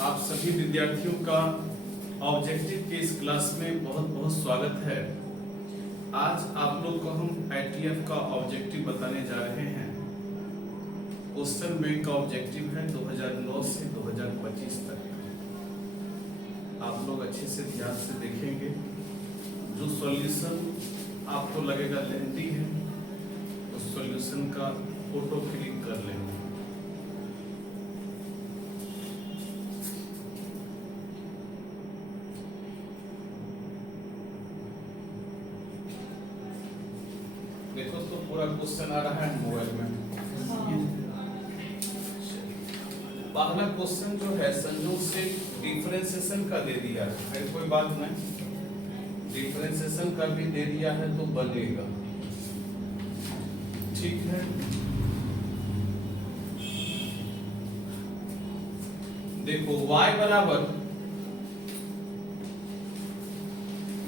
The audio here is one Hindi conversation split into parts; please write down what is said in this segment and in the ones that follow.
आप सभी विद्यार्थियों का ऑब्जेक्टिव के इस क्लास में बहुत बहुत स्वागत है। आज आप लोग को हम ITF का ऑब्जेक्टिव बताने जा रहे हैं। क्वेश्चन बैंक का ऑब्जेक्टिव है 2009 से 2025 तक। आप लोग अच्छे से ध्यान से देखेंगे। जो सॉल्यूशन आपको लगेगा लेंथी है उस सॉल्यूशन का फोटो क्लिक कर लेंगे। देखो तो पूरा क्वेश्चन आ रहा है मोबाइल में। पहला क्वेश्चन जो है संयोग से डिफरेंशिएशन का दे दिया है, कोई बात नहीं, डिफरेंशिएशन का भी दे दिया है तो बनेगा, ठीक है। देखो y बराबर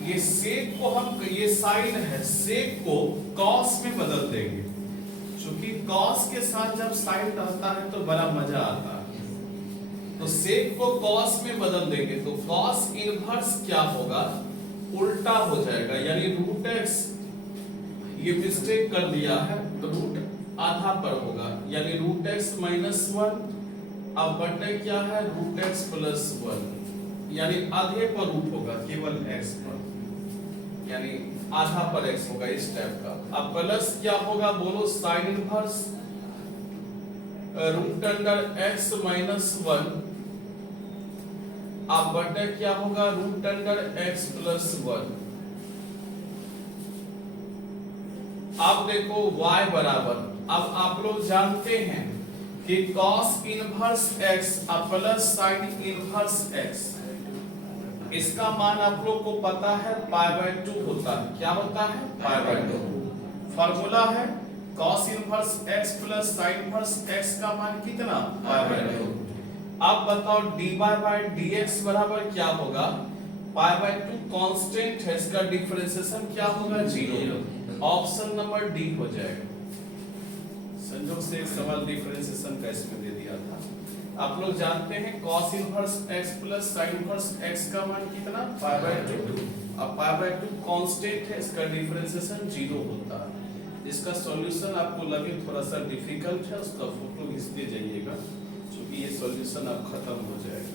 ये सेक को हम, ये साइन है, सेक को कॉस में बदल देंगे, क्योंकि कॉस के साथ जब साइन रहता है तो बड़ा मजा आता है। तो सेक को कॉस में बदल देंगे तो कॉस इनवर्स क्या होगा, उल्टा हो जाएगा, यानी रूट एक्स, ये मिस्टेक कर दिया है तो रूट आधा पर होगा, यानी रूट एक्स माइनस 1, अब बटे क्या है रूट एक्स प्लस 1, यानी आधे पर रूट होगा केवल एक्स पर, यानी आधा पर x होगा इस टाइप का। अब प्लस क्या होगा बोलो, sine inverse root under x minus 1, अब बटे क्या होगा रूट अंडर x प्लस 1। अब देखो y बराबर, अब आप लोग जानते हैं कि cos inverse x plus sine inverse x, इसका मान आप लोग को पता है π/2 होता है। क्या होता है π/2। फार्मूला है cos inverse x plus sin inverse x का मान कितना π/2। अब बताओ dy/dx बराबर क्या होगा, π/2 कांस्टेंट है, इसका डिफरेंशिएशन क्या होगा 0। ऑप्शन नंबर डी हो जाएगा। संयोग से एक सवाल डिफरेंशिएशन का इसमें दे दिया था। आप लोग जानते हैं cos inverse x plus sin inverse x का मान कितना π/2। अब π/2 कांस्टेंट है, इसका डिफरेंशिएशन 0 होता है। इसका सॉल्यूशन आपको लगे थोड़ा सा डिफिकल्ट है, उसका फोटो खींचते जाइएगा, क्योंकि ये सॉल्यूशन अब खत्म हो जाएगा,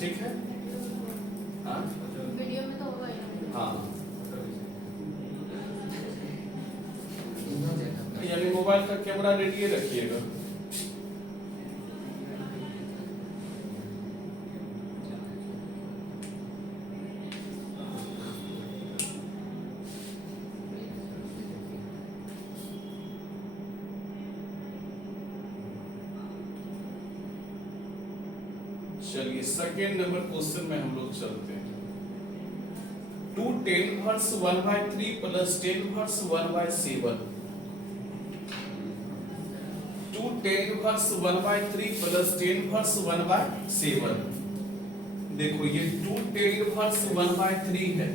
ठीक है। हाँ वीडियो में तो होगा ही। हाँ, यानी मोबाइल का कैमरा रेडी रखिएगा। चलिए सेकेंड नंबर क्वेश्चन में हम लोग चलते हैं। 2 tan inverse 1/3 plus tan inverse 1/7, 2 tan inverse 1/3 plus tan inverse 1/7। देखो ये 2 tan इनवर्स 1/3 है,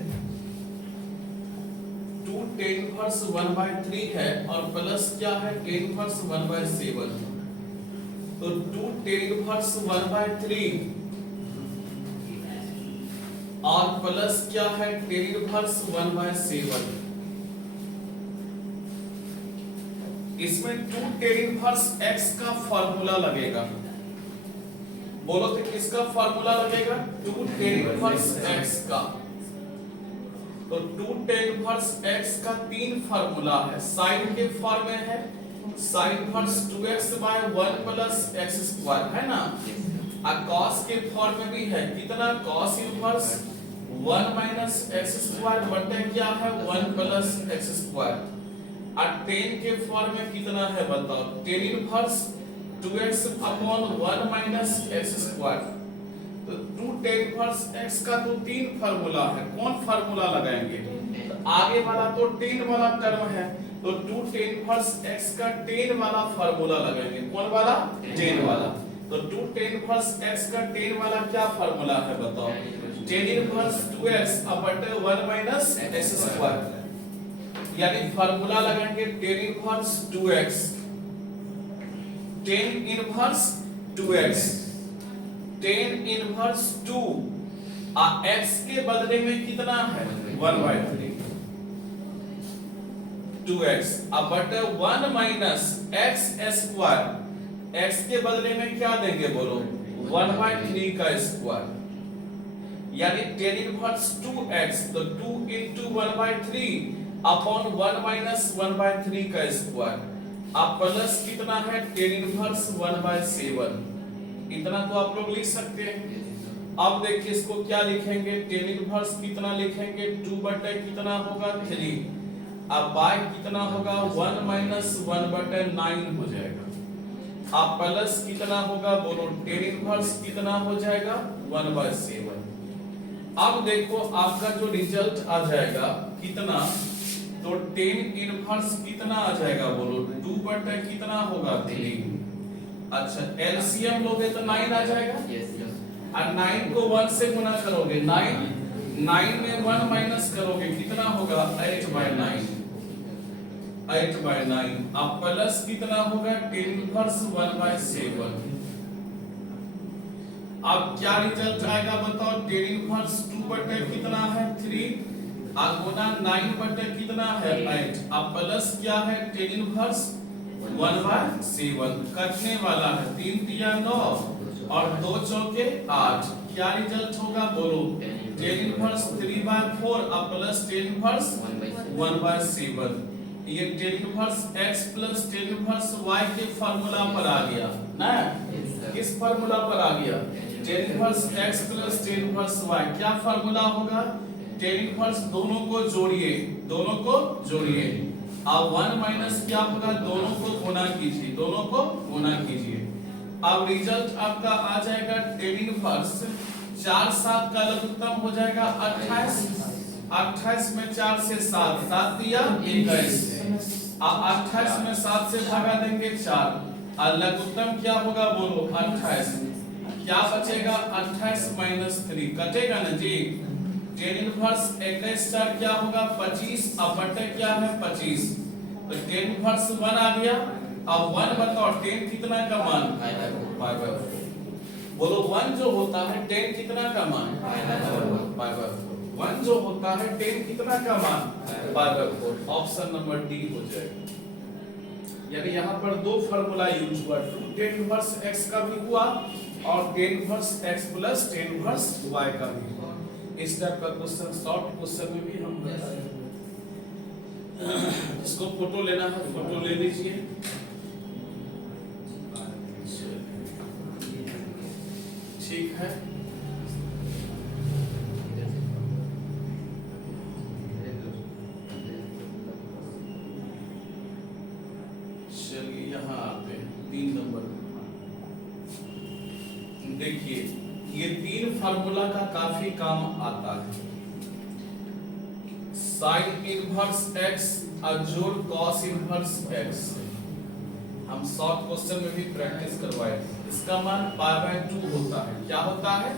2 tan इनवर्स 1/3 है और प्लस क्या है tan इनवर्स 1/7। तो 2 tan इनवर्स 1/3 और प्लस क्या है tan इनवर्स 1/7। इसमें 2 tan इनवर्स x का फार्मूला लगेगा, बोलो तो किसका फार्मूला लगेगा, 2 tan इनवर्स x का। तो 2 tan इनवर्स x का 3 फार्मूला है, साइन के फॉर्म में है sin inverse 2x/1 plus x² है ना, और cos के फॉर्म में भी है, कितना cos इनवर्स 1 माइनस x² बटे क्या है 1 प्लस x², और tan के फॉर्म में कितना है बताओ, tan inverse 2x/1 minus x²। तो 2 tan इनवर्स x का तो 3 फार्मूला है, कौन फार्मूला लगाएंगे, तो आगे वाला तो tan वाला टर्म है, तो 2 tan इनवर्स x का tan वाला फार्मूला लगाएंगे, कौन वाला tan वाला। तो 2 tan इनवर्स x का tan वाला क्या फार्मूला है बताओ, tan inverse 2x/1 minus x², यानी फार्मूला लगाएंगे tan inverse 2x, tan inverse 2x tan inverse 2 x के बदले में कितना है 1/3 2x अब बटे 1 माइनस x स्क्वायर x के बदले में क्या देंगे बोलो 1/3 का स्क्वायर यानी tan इनवर्स 2x तो 2 into 1/3 अपॉन 1 माइनस 1/3 का स्क्वायर अब प्लस कितना है tan इनवर्स 1/7 इतना तो आप लोग लिख सकते हैं। अब देखिए इसको क्या लिखेंगे tan इनवर्स कितना लिखेंगे 2 बटे कितना होगा 3 अब बाय कितना होगा 1 माइनस 1/9 हो जाएगा अब प्लस कितना होगा बोलो tan इनवर्स कितना हो जाएगा 1/7। अब देखो आपका जो रिजल्ट आ जाएगा कितना तो tan इनवर्स कितना आ जाएगा बोलो 2 बटे कितना होगा 3 अच्छा एलसीएम लोगे तो 9 आ जाएगा और 9 को 1 से गुना करोगे 9 में 1 माइनस करोगे कितना होगा 8/9 अब प्लस कितना होगा tan इनवर्स 1/7। अब क्या रिजल्ट आएगा बताओ tan इनवर्स 2 बटे कितना है 3 और गुना 9 बटे कितना है 8 अब प्लस क्या है tan इनवर्स 1/7 कटने वाला है 3 तिया 9 और 2 चौके 8 क्या रिजल्ट होगा बोलो tan इनवर्स 3/4 अब प्लस tan इनवर्स 1/7 ये tan inverse x plus tan inverse y के फार्मूला पर आ गया ना किस फार्मूला पर आ गया tan inverse x plus tan inverse y क्या फार्मूला होगा tan इनवर्स दोनों को जोड़िए अब 1 माइनस क्या होगा दोनों को गुना कीजिए अब रिजल्ट आपका आ जाएगा tan इनवर्स 4 7 का लघुत्तम हो जाएगा 28 में 4 से 7 दिया 21 अब 28 में 7 से भागा देंगे 4 और लघुत्तम क्या होगा बोलो 28 क्या बचेगा 28 माइनस 3 कटेगा ना जी tan इनवर्स 21 4 क्या होगा 25 अब बटे क्या है 25 तो tan इनवर्स 1 आ गया अब 1 बताओ tan कितना का मान 5/4 बोलो 1 जो होता है tan कितना का मान 5/4 1 जो होता है tan कितना का मान 5/4 ऑप्शन नंबर डी हो जाएगा। यानी यहाँ पर दो फार्मूला यूज हुआ tan इनवर्स x का भी हुआ और tan inverse x plus tan inverse y का भी हुआ। इस टाइप का क्वेश्चन शॉर्ट क्वेश्चन में भी हम बताएंगे। इसको फोटो लेना है फोटो ले लीजिए। ठीक है चलिए यहाँ आते हैं 3 नंबर देखिए ये 3 फार्मूला का काफी काम आता है साइन इनवर्स x जोड़ कॉस इनवर्स x हम शॉर्ट क्वेश्चन में भी प्रैक्टिस करवाए थे। इसका मान π/2 होता है क्या होता है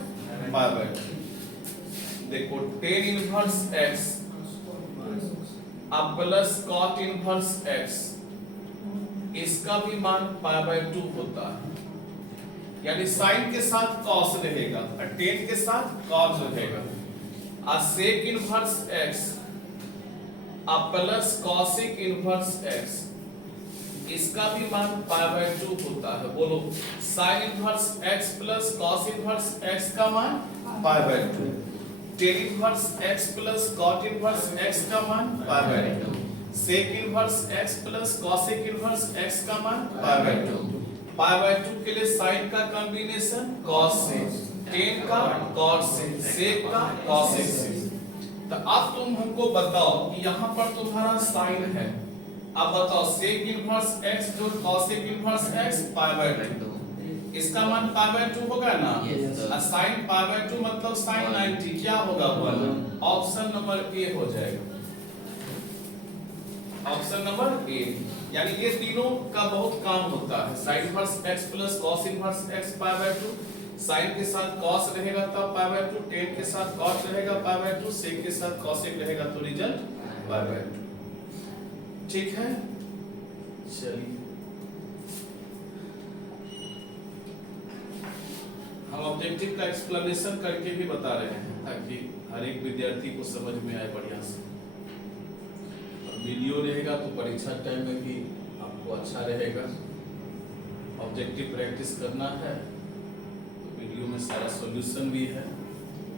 π/2 देखो tan इनवर्स x अब प्लस cot इनवर्स x इसका भी मान π/2 होता है यानी साइन के साथ cos रहेगा और tan के साथ cos रहेगा और sec इनवर्स x अब प्लस cosec इनवर्स x इसका भी मान π/2 होता है। बोलो sin inverse x plus cos inverse x का मान π/2 tan inverse x plus cot inverse x का मान π/2 sec inverse x plus cosec inverse x का मान π/2 के लिए sin का कॉम्बिनेशन cos से tan का cot से sec का cosec से। तो अब तुम हमको बताओ कि यहाँ पर तुम्हारा साइन है अब बताओ sec इनवर्स x जो cosec इनवर्स x π/2 इसका मान π/2 होगा ना और sin π/2 मतलब sin 90 क्या होगा 1 ऑप्शन नंबर ए हो जाएगा ऑप्शन नंबर ए यानी ये तीनों का बहुत काम होता है sin inverse x plus cos inverse x π/2 sin के साथ cos रहेगा तब π/2 tan के साथ cot रहेगा π/2 sec के साथ cosec रहेगा तो रिजल्ट π/2 ठीक है। चलिए हम अब ऑब्जेक्टिव का एक्सप्लेनेशन करके भी बता रहे हैं ताकि हर एक विद्यार्थी को समझ में आए बढ़िया से। वीडियो रहेगा तो परीक्षा टाइम में भी आपको अच्छा रहेगा। ऑब्जेक्टिव प्रैक्टिस करना है तो वीडियो में सारा सॉल्यूशन भी है,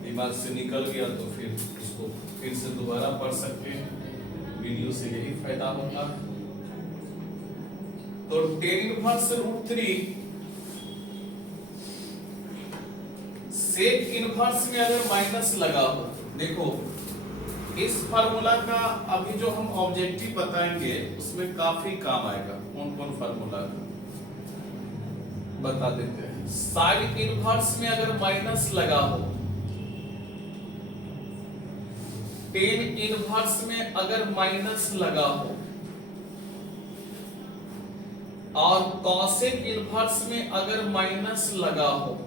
दिमाग से निकल गया तो फिर उसको फिर से दोबारा पढ़ सकते हैं। वीडियो से यही फायदा होता है। तो tan इनवर्स √3 सेक इनवर्स में अगर माइनस लगा हो, देखो इस फार्मूला का अभी जो हम ऑब्जेक्टिव बताएंगे उसमें काफी काम आएगा। कौन कौन फार्मूला का बता देते हैं। साइन इनवर्स में अगर माइनस लगा हो, टेन इनवर्स में अगर माइनस लगा हो, और कॉसेक इनवर्स में अगर माइनस लगा हो,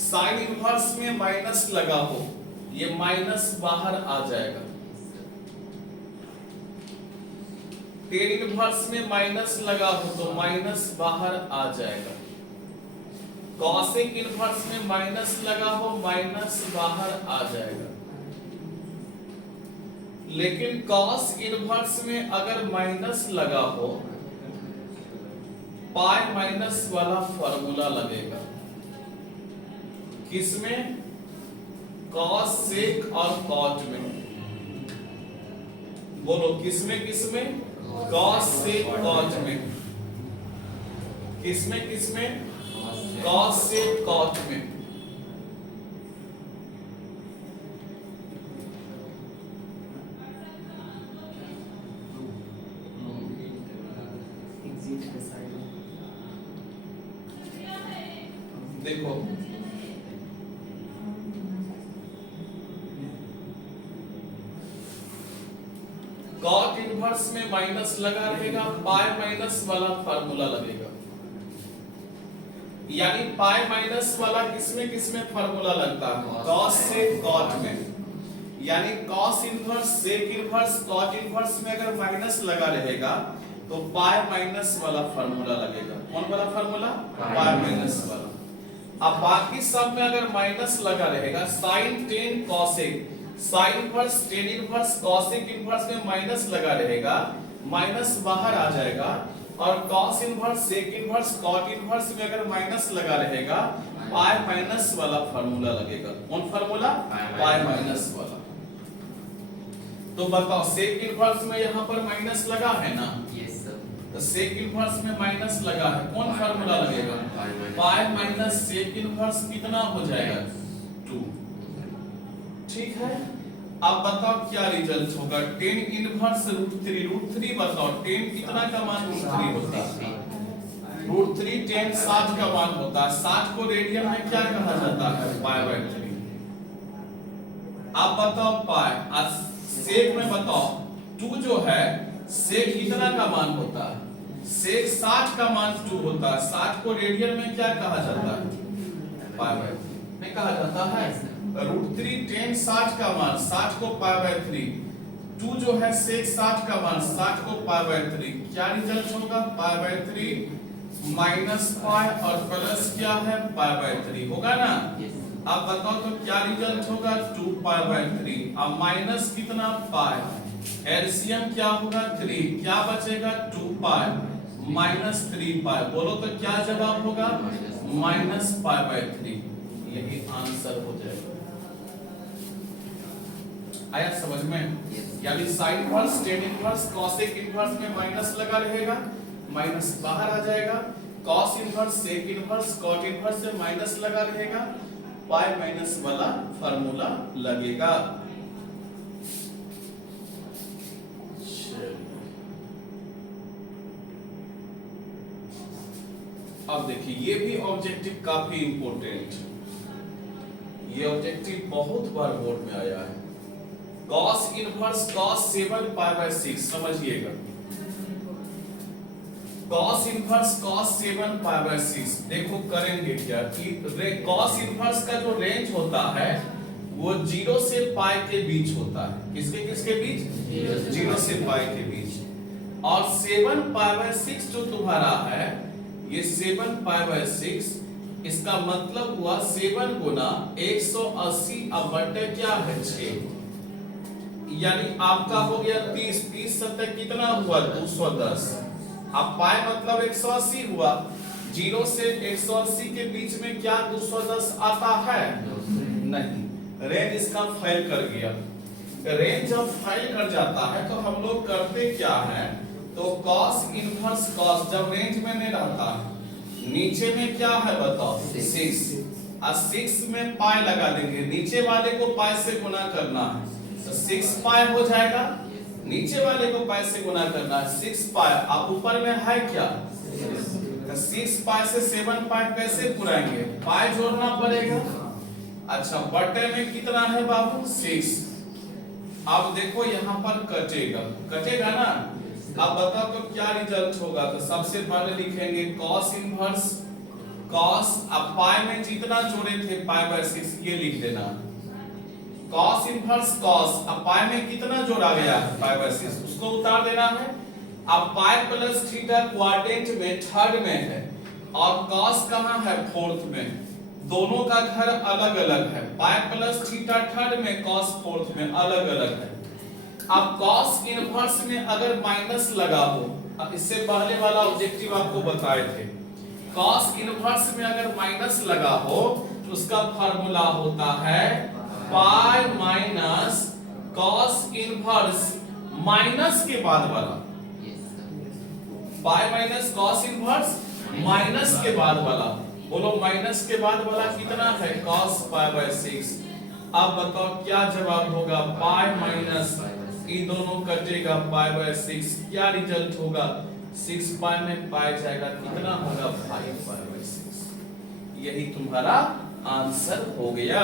साइन इनवर्स में माइनस लगा हो, ये माइनस बाहर आ जाएगा। टेन इनवर्स में माइनस लगा हो तो माइनस बाहर आ जाएगा। कॉसेक इनवर्स में माइनस लगा हो, माइनस बाहर आ जाएगा। लेकिन कॉस इनवर्स में अगर माइनस लगा हो, पाई माइनस वाला फॉर्मूला लगेगा। किसमें? कॉस, सेक और कॉट में। बोलो किसमें किसमें? कॉस, सेक, कॉट में। किसमें किसमें? कॉस, सेक, कॉट में। देखो कॉट इनवर्स में माइनस लगा रहेगा, पाई माइनस वाला फार्मूला लगेगा। यानी पाई माइनस वाला किसमें किसमें फार्मूला लगता है? कॉस से कॉट में। यानी cos inverse, sec inverse, cot inverse में अगर माइनस लगा रहेगा तो पाई माइनस वाला फार्मूला लगेगा। कौन वाला फार्मूला? पाई माइनस वाला। अब बाकी सब में अगर माइनस लगा रहेगा, sine, tan, cosec, sine inverse, tan inverse, cosec inverse में माइनस लगा रहेगा, माइनस बाहर आ जाएगा। और cos inverse, sec inverse, cot inverse में अगर माइनस लगा रहेगा, पाई माइनस वाला फार्मूला लगेगा। कौन फार्मूला? पाई माइनस वाला। तो बताओ सेक इनवर्स में यहाँ पर माइनस लगा है ना? Yes sir. तो सेक इनवर्स में माइनस लगा है, कौन फार्मूला लगेगा? पाई माइनस सेक इनवर्स कितना हो जाएगा? 2। ठीक है। अब बताओ क्या रिजल्ट होगा? टेन इनवर्स √3 बताओ, टेन कितना का मान √3 होता है? √3 टेन 60 का मान होता है। 60 को रेडियन में क्या कहा जाता है? पाई/3। अब बताओ पाई, सेक में बताओ 2 जो है, सेक कितना का मान होता है? सेक 60 का मान 2 होता है। 60 को रेडियन में क्या कहा जाता है? पाई/3 नहीं कहा जाता है। √3 टेन 60 का मान, 60 को पाई/3, 2 जो है सेक 60 का मान, 60 को पाई/3। क्या रिजल्ट होगा? पाई/3 माइनस पाई और प्लस क्या है? पाई/3 होगा ना? अब बताओ तो क्या रिजल्ट होगा? 2 पाई/3। अब माइनस कितना? पाई। एलसीएम क्या होगा? 3। क्या बचेगा? 2 पाई माइनस 3 पाई। बोलो तो क्या जवाब होगा? Minus pi. यही आंसर हो जाएगा। आया समझ में? यानी sine inverse, tan inverse, cosec inverse में माइनस लगा रहेगा, माइनस बाहर आ जाएगा। Cos inverse, sec inverse, cot inverse से माइनस लगा रहेगा, पाई माइनस वाला फार्मूला लगेगा। अब देखिए ये भी ऑब्जेक्टिव काफी इंपॉर्टेंट है। ये ऑब्जेक्टिव बहुत बार बोर्ड में आया है। कॉस इनवर्स कॉस 7 पाई/6 समझिएगा। कॉस इनवर्स कॉस 7 पाई/6 देखो करेंगे क्या कि कॉस इनवर्स का जो रेंज होता है वो 0 से पाई के बीच होता है। किसके किसके बीच? 0 से पाई के बीच। और 7 पाई/6 जो तुम्हारा है ये 7 पाई बाय 6, इसका मतलब हुआ 7 गुना 180 अब बटे क्या है 6, यानी आपका हो गया 30, 30 सत्तर कितना हुआ 210। अब पाई मतलब 180 हुआ, 0 से 180 के बीच में क्या 210 आता है? नहीं, रेंज इसका फेल कर गया। रेंज जब फेल कर जाता है तो हम लोग करते क्या है, तो कॉस इनवर्स कॉस जब रेंज में नहीं रहता है, नीचे में क्या है बताओ 6, और 6 में पाई लगा देंगे, नीचे वाले को पाई से गुना करना है तो 6 पाई हो जाएगा, नीचे वाले को पाई से गुना करना है 6 पाई, अब ऊपर में है क्या 6 पाई से 7 पाई कैसे पुराएंगे, पाई जोड़ना पड़ेगा। अच्छा बटे में कितना है बाबू 6, अब देखो यहाँ पर कटेगा, कटेगा ना। अब बताओ तो क्या रिजल्ट होगा, तो सबसे पहले लिखेंगे कॉस इनवर्स कॉस, अब पाई में जितना जोड़े थे पाई बाय 6 ये लिख देना, कॉस इनवर्स कॉस, अब पाई में कितना जोड़ा गया है पाई बाय 6 उसको उतार देना है। अब पाई प्लस थीटा क्वाड्रेंट में थर्ड में है और कॉस कहाँ है फोर्थ में, दोनों का घर अलग अलग है, पाई प्लस थीटा थर्ड में कॉस फोर्थ में अलग अलग है। अब कॉस इनवर्स में अगर माइनस लगा हो, अब इससे पहले वाला ऑब्जेक्टिव आपको बताए थे, कॉस इनवर्स में अगर माइनस लगा हो तो उसका फार्मूला होता है pi minus cos inverse minus के बाद वाला, pi minus cos inverse minus के बाद वाला, बोलो माइनस के बाद वाला कितना है कॉस पाई बाय 6। अब बताओ क्या जवाब होगा, पाई माइनस ये दोनों कटेगा पाई बाय 6, क्या रिजल्ट होगा 6 पाई में पाई जाएगा कितना होगा 5 पाई बाय 6, यही तुम्हारा आंसर हो गया।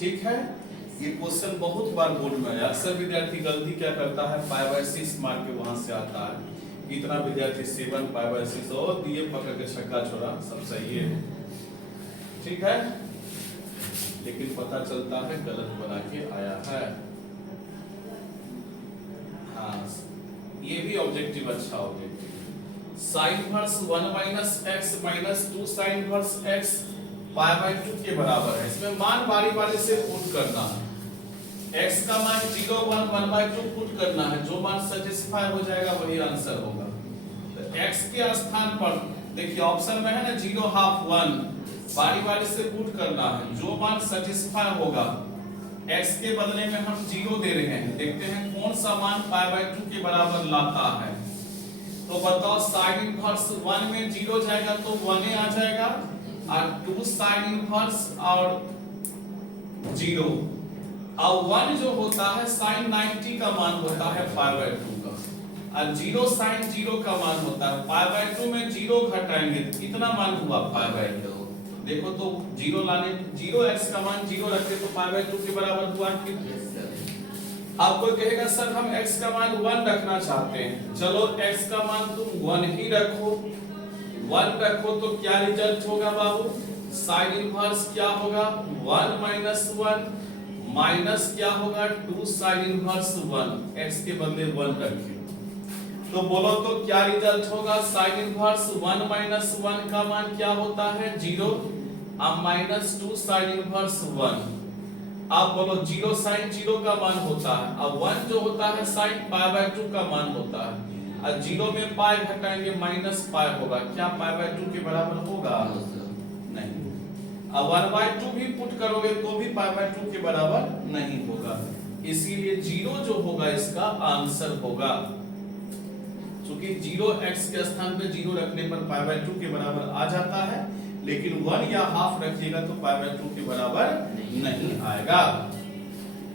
ठीक है, ये क्वेश्चन बहुत बार बोर्ड में है, अक्सर विद्यार्थी गलती क्या करता है पाई बाय 6 मार के वहां से आता है, इतना विद्यार्थी 7 पाई बाय 6 और दिए पकड़ के छक्का छोड़ा सब सही है, ठीक है, लेकिन पता चलता है गलत बना के आया है। हाँ, ये भी ऑब्जेक्टिव अच्छा objective, sine inverse 1 minus x minus 2 sine inverse x pi by 2 के बराबर है। इसमें मान बारी बारी से पुट करना है, x का मान 0 1 1 बाय 2 पुट करना है, जो मान सेटिस्फाई हो जाएगा वही आंसर होगा। तो x के स्थान पर देखिए ऑप्शन में है ना 0 हाफ 1, बारी बारी से पुट करना है, जो मान सेटिस्फाई होगा x के बदले में हम 0 दे रहे हैं, देखते हैं कौन सा मान पाई बाय 2 के बराबर लाता है। तो बताओ साइन इनवर्स 1 में 0 जाएगा तो 1 आ जाएगा, और 2 साइन इनवर्स और 0, और 1 जो होता है साइन 90 का मान होता है पाई बाय 2 का, और 0 साइन 0 का मान होता है पाई बाय 2 में 0 घटाएंगे तो कितना मान हुआ पाई बाय 2, देखो तो 0 लाने 0x का मान 0 रखे तो पाई बाय 2 के बराबर हुआ कि अब कोई कहेगा सर हम x का मान 1 रखना चाहते हैं, चलो x का मान तुम 1 ही रखो, 1 रखो तो क्या रिजल्ट होगा बाबू, साइन इनवर्स क्या होगा 1 माइनस 1 माइनस क्या होगा 2 साइन इनवर्स 1, x के बदले 1 रखिए तो बोलो तो क्या रिजल्ट होगा, साइन इनवर्स 1 माइनस 1 का मान क्या होता है 0, अब माइनस 2 साइन इनवर्स 1, अब बोलो 0 साइन 0 का मान होता है, अब 1 जो होता है साइन पाई बाय 2 का मान होता है, और 0 में पाई घटाएंगे माइनस पाई होगा, क्या पाई बाय 2 के बराबर होगा नहीं, अब 1 बाय 2 भी पुट करोगे तो भी पाई बाय 2 के बराबर नहीं होगा, इसीलिए 0 जो होगा इसका आंसर होगा, क्योंकि 0x के स्थान पे 0 रखने पर पाई बाय 2 के बराबर आ जाता है, लेकिन 1 या हाफ रखिएगा तो पाई बाय 2 के बराबर नहीं आएगा।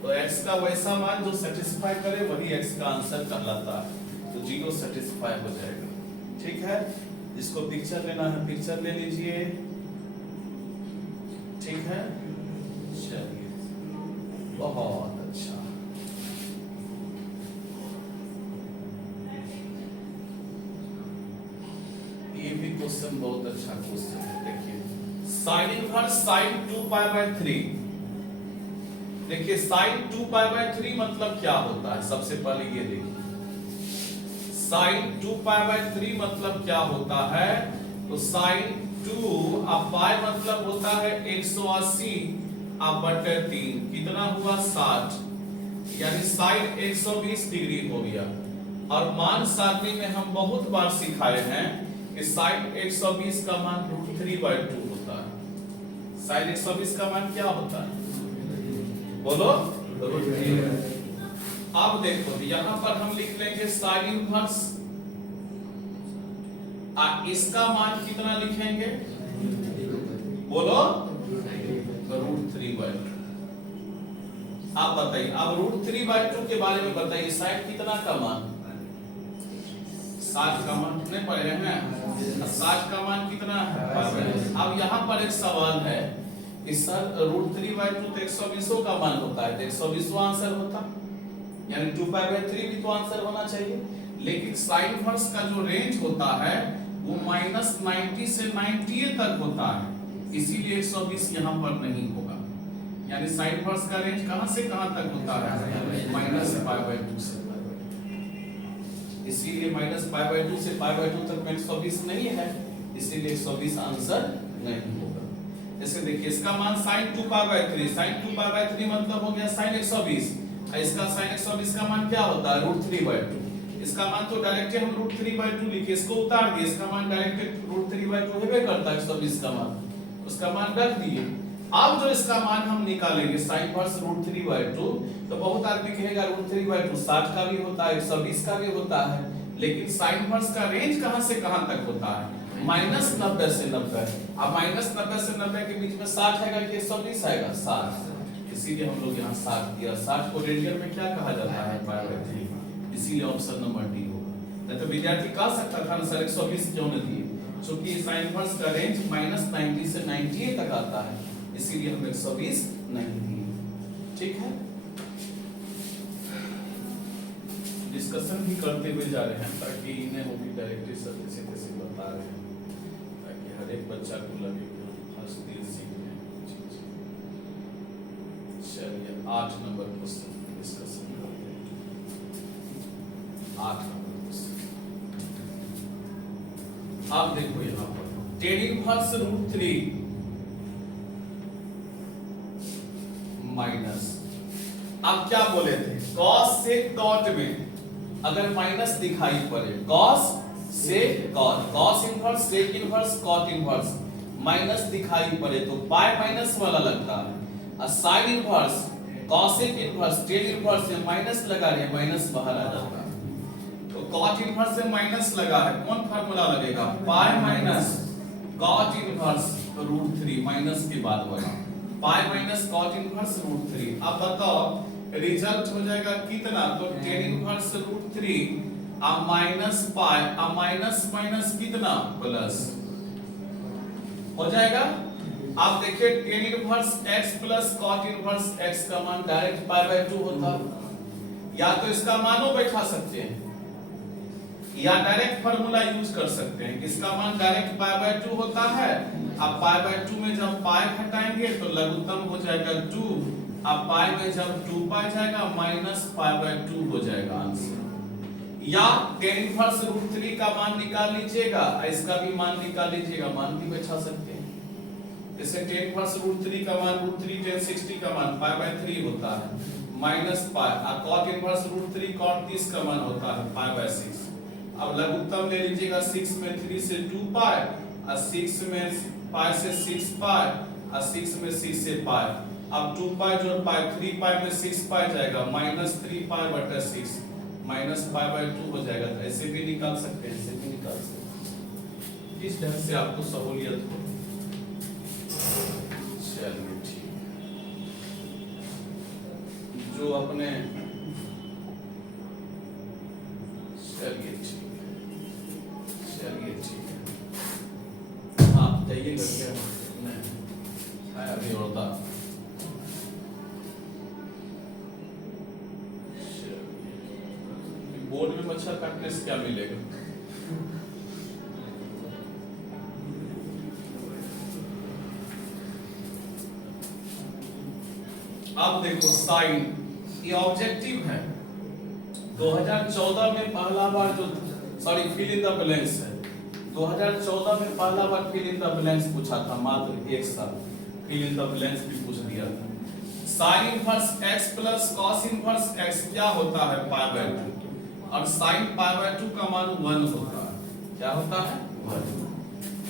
तो x का वैसा मान जो सेटिस्फाई करे वही x का आंसर कहलाता है, तो 0 सेटिस्फाई हो जाएगा। ठीक है, जिसको पिक्चर लेना है पिक्चर ले लीजिए, ठीक है, चलिए बहुत अच्छा। ये भी क्वेश्चन बहुत अच्छा क्वेश्चन है, देखिए sine inverse sine 2 pi by 3, देखिए साइन 2 पाई बाय 3 मतलब क्या होता है, सबसे पहले ये देखिए साइन 2π/3 मतलब क्या होता है? तो साइन 2 अब पाई मतलब होता है 180/3 कितना हुआ 60, यानी साइन 120 डिग्री हो गया। और मान सारणी में हम बहुत बार सिखाए हैं कि साइन 120 का मान √3/2 होता है। साइन 120 का मान क्या होता है? बोलो। √3। अब देखो यहां पर हम लिख लेंगे साइन इनवर्स, इसका मान कितना लिखेंगे? बोलो। √3/2। आप बताइए, अब √3/2 के बारे में बताइए, साइन कितना का मान? 60 का मान कितने पढ़े हैं? 60 का मान कितना है? अब यहाँ पर एक सवाल है कि सर √3/2 तो 120 का मान होता है, तो 120 आंसर होता, यानी 2π/3 भी तो आंसर होना चाहिए। लेकिन साइन इनवर्स का जो रेंज होता है वो -90 से 90 तक होता है, इसीलिए 120 यहाँ पर नहीं होगा। यानी साइन इनवर्स का रेंज कहां से कहां तक होता है? -π/2 से, इसीलिए -π/2 से π/2 तक में 120 नहीं है, इसीलिए 120 आंसर नहीं होगा। जैसे देखिए इसका मान sin 2π/3, sin 2π/3 मतलब हो गया sin 120, इसका sin 120 का मान क्या होता है? √3/2। इसका मान तो डायरेक्ट हम √3/2 लिखे, इसको उतार दिए, इसका मान डायरेक्ट √3/2 हेबे करता है 120 का मान, उसका मान रख दिए। अब जो इसका मान हम निकालेंगे sin इनवर्स √3/2, तो बहुत आदमी कहेगा √3/2 60 का भी होता है, 120 का भी होता है, लेकिन sin इनवर्स का रेंज कहां से कहां तक होता है? -90 से 90। अब -90 से 90 के बीच में 60 आएगा कि 120 आएगा? 60, इसीलिए हम लोग यहाँ 60 दिया। 60 को रेडियन में क्या कहा जाता है? π/3, इसीलिए ऑप्शन नंबर डी होगा। नहीं तो विद्यार्थी कह सकता था ना सर 120 क्यों नहीं दिए, क्योंकि sin इनवर्स का रेंज -90 से 90 तक आता है, इसीलिए हम 120 नहीं दिए। ठीक है, डिस्कशन भी करते हुए जा रहे हैं ताकि इन्हें वो भी डायरेक्टली सर जैसे तैसे बता रहे हैं, ताकि हर एक बच्चा को लगे कि हर दिल सीख रहे हैं। चलिए 8 नंबर क्वेश्चन डिस्कशन करते हैं। 8 नंबर क्वेश्चन, आप देखो यहाँ पर tan इनवर्स √3 माइनस, अब क्या बोले थे? cos से cot में अगर माइनस दिखाई पड़े, cos से cot, cos inverse sec inverse cot inverse minus दिखाई पड़े तो पाई माइनस वाला लगता है, और sin inverse cosec inverse tan inverse से माइनस लगा रहे हैं, माइनस बाहर आ जाता है। तो cot इनवर्स से माइनस लगा है, कौन फार्मूला लगेगा? Pi minus cot inverse √3 minus के बाद वाला, पाई माइनस cot इनवर्स √3। अब बताओ रिजल्ट हो जाएगा कितना? तो tan इनवर्स √3 अब माइनस पाई, अब माइनस माइनस कितना? प्लस हो जाएगा। आप देखिए tan inverse x plus cot inverse x का मान डायरेक्ट π/2 होता, या तो इसका मानो बैठा सकते हैं या डायरेक्ट फार्मूला यूज कर सकते हैं। इसका मान डायरेक्ट π/2 होता है, अब π/2 में जब पाई घटाएंगे तो लघुत्तम हो जाएगा 2, अब पाई में जब 2π जाएगा -π/2 हो जाएगा आंसर। या tan इनवर्स √3 का मान निकाल लीजिएगा, इसका भी मान निकाल लीजिएगा, मान भी बैठा सकते हैं। जैसे tan इनवर्स √3 का मान √3 tan 60 का मान π/3 होता है -π, और cot इनवर्स √3 cot 30 का मान होता है π/6। अब लघुत्तम ले लीजिएगा, 6 में 3 से 2π, और 6 में π से 6π, और 6 में 6 से π। अब 2π जोड़ π, 3π में 6π जाएगा -3π/6 -π/2 हो जाएगा। तो ऐसे भी निकाल सकते हैं, ऐसे भी निकाल सकते हैं, इस ढंग से आपको सहूलियत हो। चलिए ठीक, जो अपने चलिए ठीक है, चलिए ठीक है, आप जाइए करके नहीं अभी होता। बोर्ड में मच्छर काटने से क्या मिलेगा? अब देखो साइन, ये ऑब्जेक्टिव है। 2014 में पहला बार जो sorry fill in the blanks है। 2014 में पहला बार फिल इन द ब्लैंक्स पूछा था, मात्र एक साल फिल इन द ब्लैंक्स भी पूछ दिया था। Sign inverse x plus cos inverse x क्या होता है पाई बाय 2, और साइन पाई बाय 2 का मान 1 होता है। क्या होता है 1।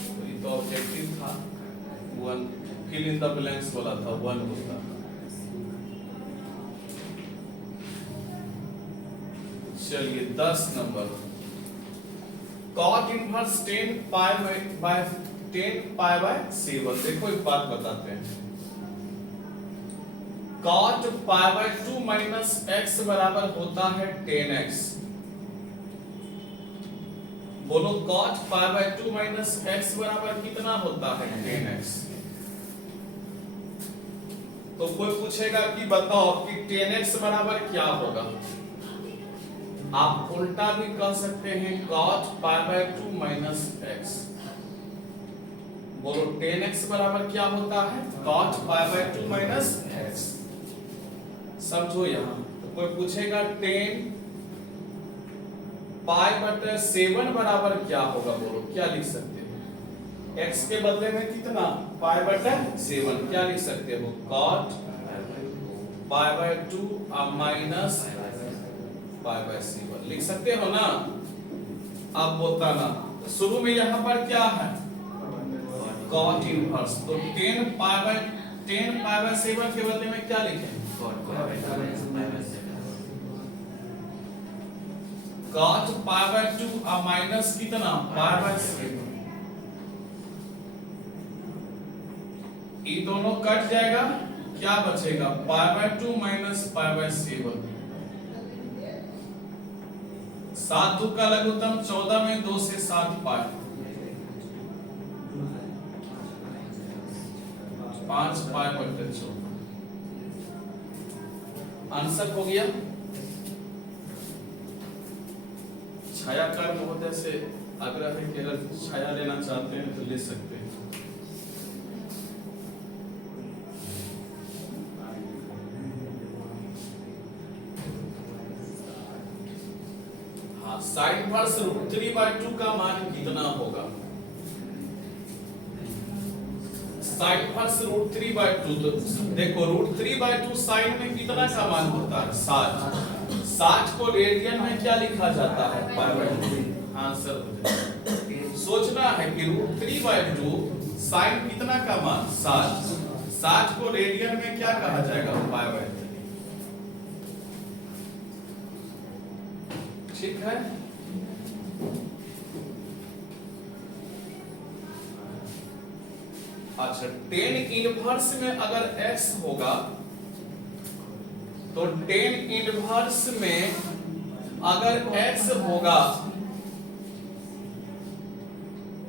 तो ये तो ऑब्जेक्टिव था 1, फिल इन द ब्लैंक्स वाला था 1 होता है। चलिए 10 number cot inverse 10 pi by 7। देखो एक बात बताते हैं, cot pi by 2 minus x बराबर होता है 10x। बोलो cot pi by 2 minus x बराबर कितना होता है 10x। तो कोई पूछेगा कि बताओ कि 10x बराबर क्या होगा। आप उल्टा भी कह सकते हैं cot pi by 2 minus x। बोलो 10x बराबर क्या होता है cot pi by 2 minus x। समझो यहाँ तो कोई पूछेगा 10 पाई बटे 7 बराबर क्या होगा। बोलो क्या लिख सकते हो, x के बदले में कितना पाई बटे 7, क्या लिख सकते हो cot pi by 2 minus pi by 7 लिख सकते हो ना। अब बताना शुरू में यहाँ पर क्या है cot इनवर्स, तो 10 पाई बाय 7 के बदले में क्या लिखें cot पाई बाय 2 माइनस कितना पाई बाय 7। ये दोनों कट जाएगा, क्या बचेगा pi by 2 minus pi by 7। 7 2 का लघुत्तम 14 में 2 से 7 पाई, 5 पाई बटे 14। आंसर हो गया। छायाकार महोदय से आग्रह है कि अगर छाया लेना चाहते हैं तो ले सकते हैं। हाँ, साइन इनवर्स √3/2 का मान कितना होगा। साइन इनवर्स √3/2, तो देखो √3/2 साइन में कितना का मान होता है 60। 60 को रेडियन में क्या लिखा जाता है पाई बाय 2। आंसर हो जाएगा। सोचना है कि √3/2 साइन कितना का मान 60, 60 को रेडियन में क्या कहा जाएगा पाई बाय 3। ठीक है। अच्छा 10 इनवर्स में अगर x होगा तो 10 इनवर्स में अगर x होगा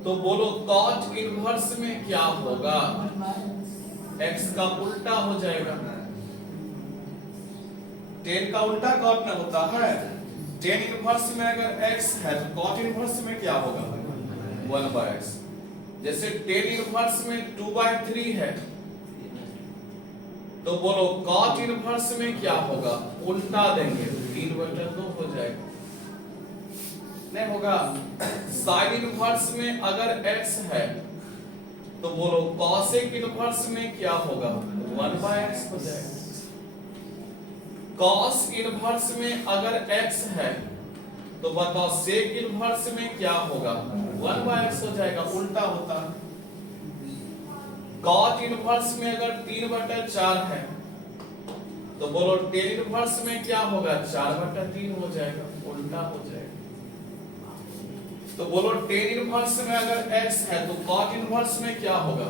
तो बोलो cot इनवर्स में क्या होगा। x का उल्टा हो जाएगा। 10 का उल्टा cot में होता है। 10 इनवर्स में अगर x है तो cot इनवर्स में क्या होगा 1/x। जैसे 10 इनवर्स में 2/3 है तो बोलो cot इनवर्स में क्या होगा, उल्टा देंगे 3/2 हो जाएगा। नहीं होगा। sin इनवर्स में अगर x है तो बोलो cosec इनवर्स में क्या होगा 1/x हो जाएगा। cos इनवर्स में अगर x है तो बताओ sec इनवर्स में क्या होगा 1/x हो जाएगा, उल्टा होता। cot इनवर्स में अगर 3/4 है तो बोलो tan इनवर्स में क्या होगा 4/3 हो जाएगा, उल्टा हो जाएगा। तो बोलो tan इनवर्स में अगर x है तो cot इनवर्स में क्या होगा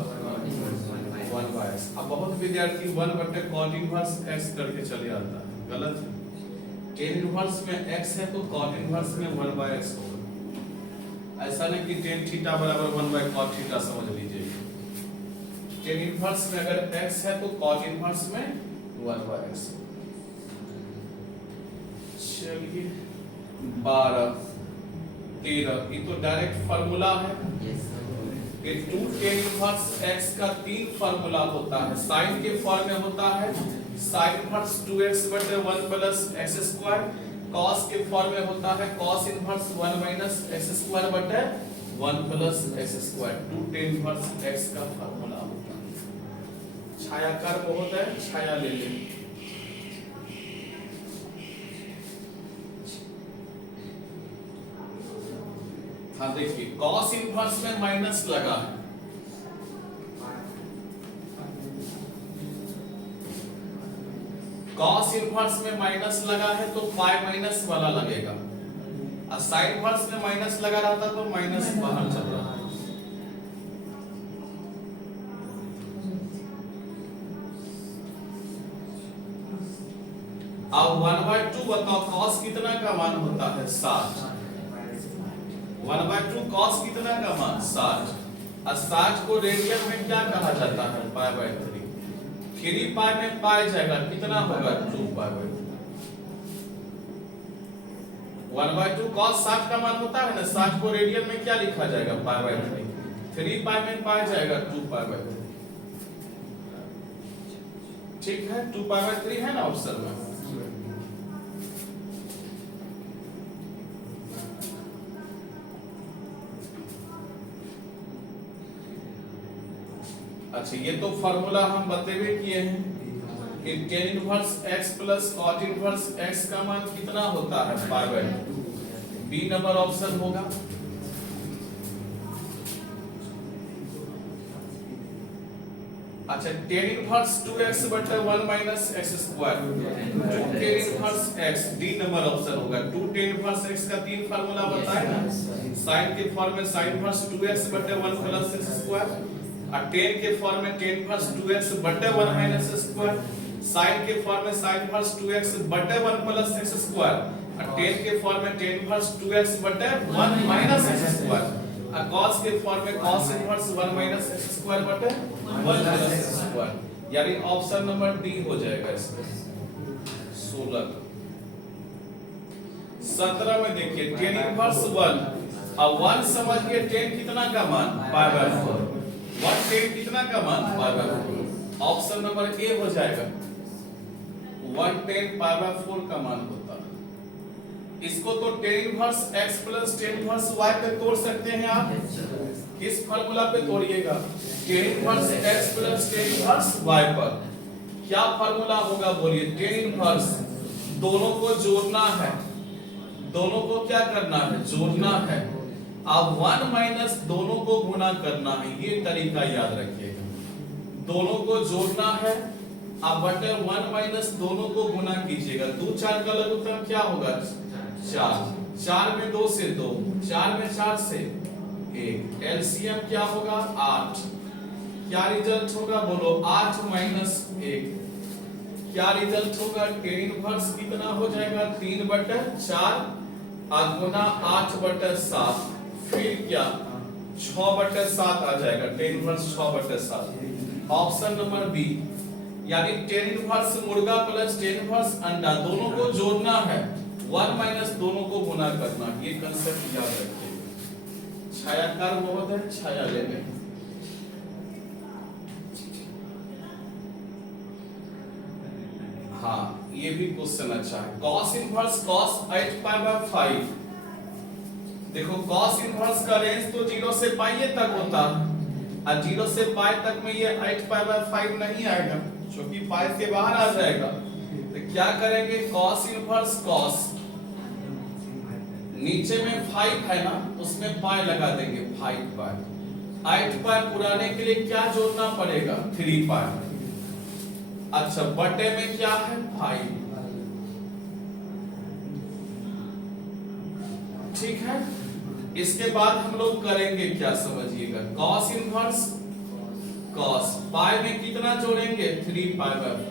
1/x। अब बहुत विद्यार्थी 1/cot इनवर्स x करके चले आता है, गलत है। tan इनवर्स में x है तो cot इनवर्स में 1/x होगा। ऐसा नहीं कि tan थीटा बराबर 1/cot थीटा समझ लीजिए। tan इनवर्स में अगर x है तो cot इनवर्स में 1/x। चलिए 12 13 ये तो डायरेक्ट फार्मूला है। कि 2 tan इनवर्स x का 3 फार्मूला होता है। sin के फॉर्म में होता है sin inverse 2x/1 + x², cos के फॉर्म में होता है cos inverse 1 minus x square बटे 1 plus x square 2 tan inverse x का फार्मूला होता है। छायाकार बहुत है, छाया ले ले। हाँ देखिए cos इनवर्स में माइनस लगा है, cos इनवर्स में माइनस लगा है तो पाई माइनस वाला लगेगा, और साइन इनवर्स में माइनस लगा रहता तो माइनस बाहर चल रहा है। अब 1/2 बताओ cos कितना का मान होता है 60। 1/2 cos कितना का मान 60, और 60 को रेडियन में क्या कहा जाता है π/3। 3 पाई में पाई जाएगा कितना होगा 2 पाई/3। 1/2 cos 60 का मान होता है ना, 60 को रेडियन में क्या लिखा जाएगा π/3। 3 पाई में पाई जाएगा 2 पाई/3। ठीक है, 2 पाई/3 है ना ऑप्शन में। अच्छा ये तो फॉर्मूला हम बतेबे किए हैं कि tan inverse x plus cot inverse x का मान कितना होता है π/2। बी नंबर ऑप्शन होगा। अच्छा tan इनवर्स 2x बटे 1 minus x square 2 tan inverse x, D number option होगा। 2 tan इनवर्स x का तीन फार्मूला बताए ना, sin के फॉर्म में sin इनवर्स 2x बटे 1 प्लस x स्क्वायर, और tan के फॉर्म में tan इनवर्स 2x बटे 1 माइनस स्क्वायर, sin के फॉर्म में sin इनवर्स 2x बटे 1 प्लस x स्क्वायर, और tan के फॉर्म में tan इनवर्स 2x बटे 1 माइनस x स्क्वायर, और cos के फॉर्म में cos inverse 1 minus x square बटे 1 प्लस x स्क्वायर। यानी ऑप्शन नंबर डी हो जाएगा इसमें 16। 17 में देखिए tan इनवर्स 1, अब 1 समझिए tan कितना का मान π/4, 1 tan कितना का मान π/4। ऑप्शन नंबर ए हो जाएगा 1 tan π/4 का मान होता है। इसको तो tan inverse x plus tan inverse y पे तोड़ सकते हैं आप। किस फार्मूला पे तोड़िएगा, tan inverse x plus tan inverse y पर। क्या फार्मूला होगा बोलिए, tan इनवर्स दोनों को जोड़ना है, दोनों को क्या करना है जोड़ना है, अब 1 माइनस दोनों को गुना करना है, ये तरीका याद रखिएगा। दोनों को जोड़ना है, अब बटे 1 माइनस दोनों को गुना कीजिएगा। 2 4 का लघुत्तम क्या होगा 4, 4 में 2 से 2, 4 में 4 से 1, एलसीएम क्या होगा 8। क्या रिजल्ट होगा बोलो 8 माइनस 1, क्या रिजल्ट होगा tan इनवर्स कितना हो जाएगा 3/4 गुना 8/7, फिर क्या 6/7 आ जाएगा, tan inverse 6/7। Option number B, यानी tan इनवर्स मुर्गा प्लस tan इनवर्स अंडा दोनों को जोड़ना है, 1 माइनस दोनों को गुना करना, ये कांसेप्ट याद रखिए। छायाकार बहुत है, छाया ले लें। हाँ ये भी क्वेश्चन अच्छा है। cos इनवर्स cos 8π/5, देखो cos इनवर्स का रेंज तो 0 से पाई तक होता है, और 0 से पाई तक में ये 8π/5 नहीं आएगा, क्योंकि पाई के बाहर आ जाएगा। तो क्या करेंगे cos इनवर्स cos, नीचे में 5 है ना, उसमें पाई लगा देंगे 5π। 8π पुराने के लिए क्या जोड़ना पड़ेगा 3π। अच्छा बटे में क्या है 5, ठीक है। इसके बाद हम लोग करेंगे क्या समझिएगा, cos इनवर्स cos पाई में कितना जोड़ेंगे 3π/5।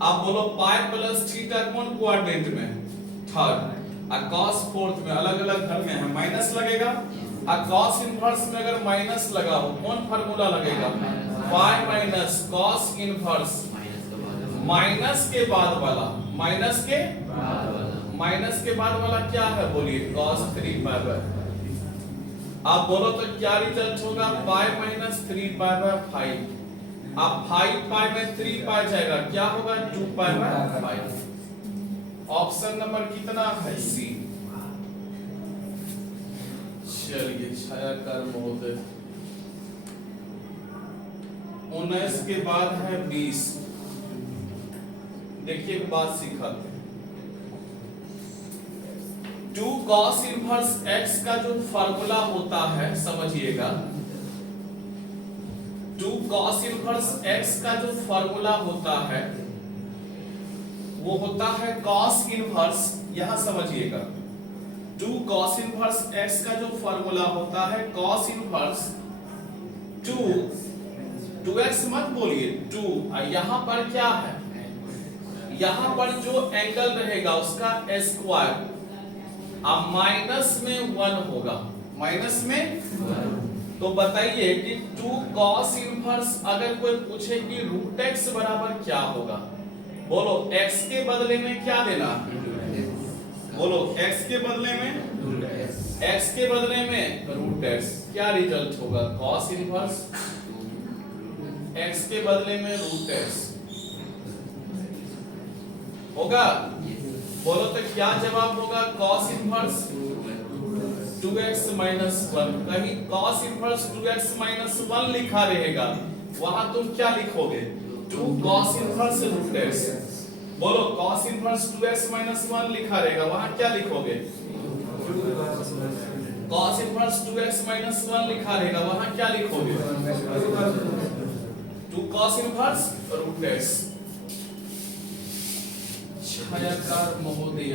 अब बोलो पाई प्लस थीटा कौन कोऑर्डिनेट में थर्ड, और cos फोर्थ में, अलग अलग घर में है माइनस लगेगा, और cos इनवर्स में अगर माइनस लगा हो कौन फार्मूला लगेगा pi minus cos inverse, minus के बाद वाला, माइनस के बाद वाला क्या है बोलिए cos 3π/5। आप बोलो तो क्या रिजल्ट होगा पाई माइनस 3π/5। अब 5π में 3π जाएगा, क्या होगा 2π/5। ऑप्शन नंबर कितना है? सी। चलिए छायाकार महोदय 19 के बाद है 20। देखिए एक बात सिखाते हैं। 2 cos इनवर्स x का जो फार्मूला होता है समझिएगा, 2 cos इनवर्स x का जो फार्मूला होता है वो होता है cos इनवर्स, यहां समझिएगा 2 cos इनवर्स x का जो फार्मूला होता है cos इनवर्स 2x मत बोलिए 2, यहां पर क्या है, यहां पर जो एंगल रहेगा उसका स्क्वायर, अब माइनस में 1 होगा, माइनस में 1। तो बताइए कि 2 cos इनवर्स अगर कोई पूछे कि रूट x बराबर क्या होगा, बोलो x के बदले में क्या देना, बोलो x के बदले में x के बदले में रूट x, क्या रिजल्ट होगा cos इनवर्स x के बदले में रूट x होगा। बोलो तो क्या जवाब होगा cos इनवर्स 2x माइनस 1। कहीं cos इनवर्स 2x माइनस 1 लिखा रहेगा, वहां तुम क्या लिखोगे 2 cos इनवर्स रूट x। बोलो cos इनवर्स 2x माइनस 1 लिखा रहेगा, वहां क्या लिखोगे cos इनवर्स 2x माइनस 1 लिखा रहेगा, वहां क्या लिखोगे 2 cos इनवर्स रूट x। छायाकार महोदय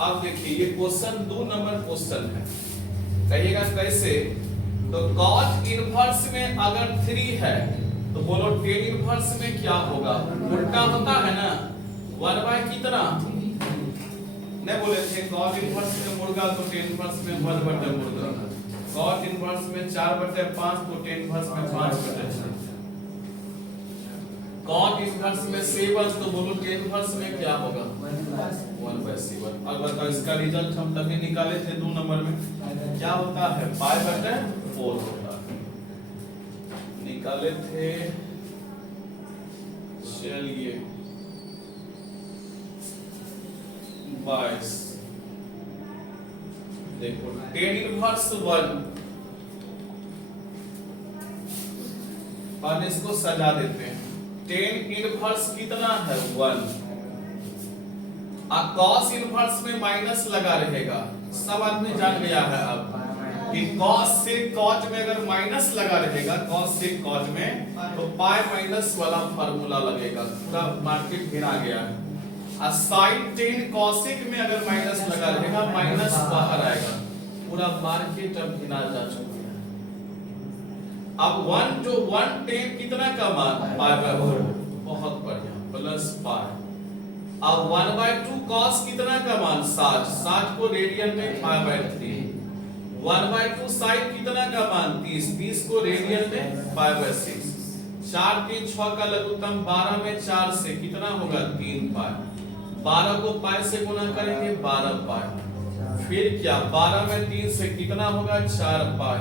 अब देखिए ये क्वेश्चन 2 नंबर क्वेश्चन है, कहिएगा कैसे, तो cot इनवर्स में अगर 3 है तो बोलो tan इनवर्स में क्या होगा, उल्टा होता है ना 1 बाय कितना, नहीं बोले थे cot इनवर्स में मुर्गा तो tan इनवर्स में 1 बटे मुर्गा, cot इनवर्स में 4/5 तो tan इनवर्स में 5/6, cot इनवर्स में 7 तो बोलो tan इनवर्स में क्या होगा 1/7। अब बताओ इसका रिजल्ट हम तभी निकाले थे 2 नंबर में, क्या होता है π/4 होता है, निकाले थे। चलिए 22 देखो tan इनवर्स 1, और इसको सजा देते हैं, tan इनवर्स कितना है 1, अब cos इनवर्स में माइनस लगा रहेगा, सब आदमी जान गया है अब कि cos से cot में अगर माइनस लगा रहेगा, cos से cot में तो पाई माइनस वाला फार्मूला लगेगा, पूरा मार्केट गिरा गया है। और sin tan cosec में अगर माइनस लगा रहेगा, माइनस बाहर आएगा, पूरा मार्केट अब गिना जा चुका है। अब 1 जो 1 tan कितना का मान π/4, बहुत बढ़िया प्लस पाई। अब 1/2 cos कितना का मान 60, 60 को रेडियन में π/3, 1/2 sin कितना का मान 30, 30 को रेडियन में π/6, 4 3 6 का लघुत्तम 12 में 4 से कितना होगा 3 पाई, 12 को पाई से गुणा करेंगे 12 पाई, फिर क्या 12 में 3 से कितना होगा 4 पाई,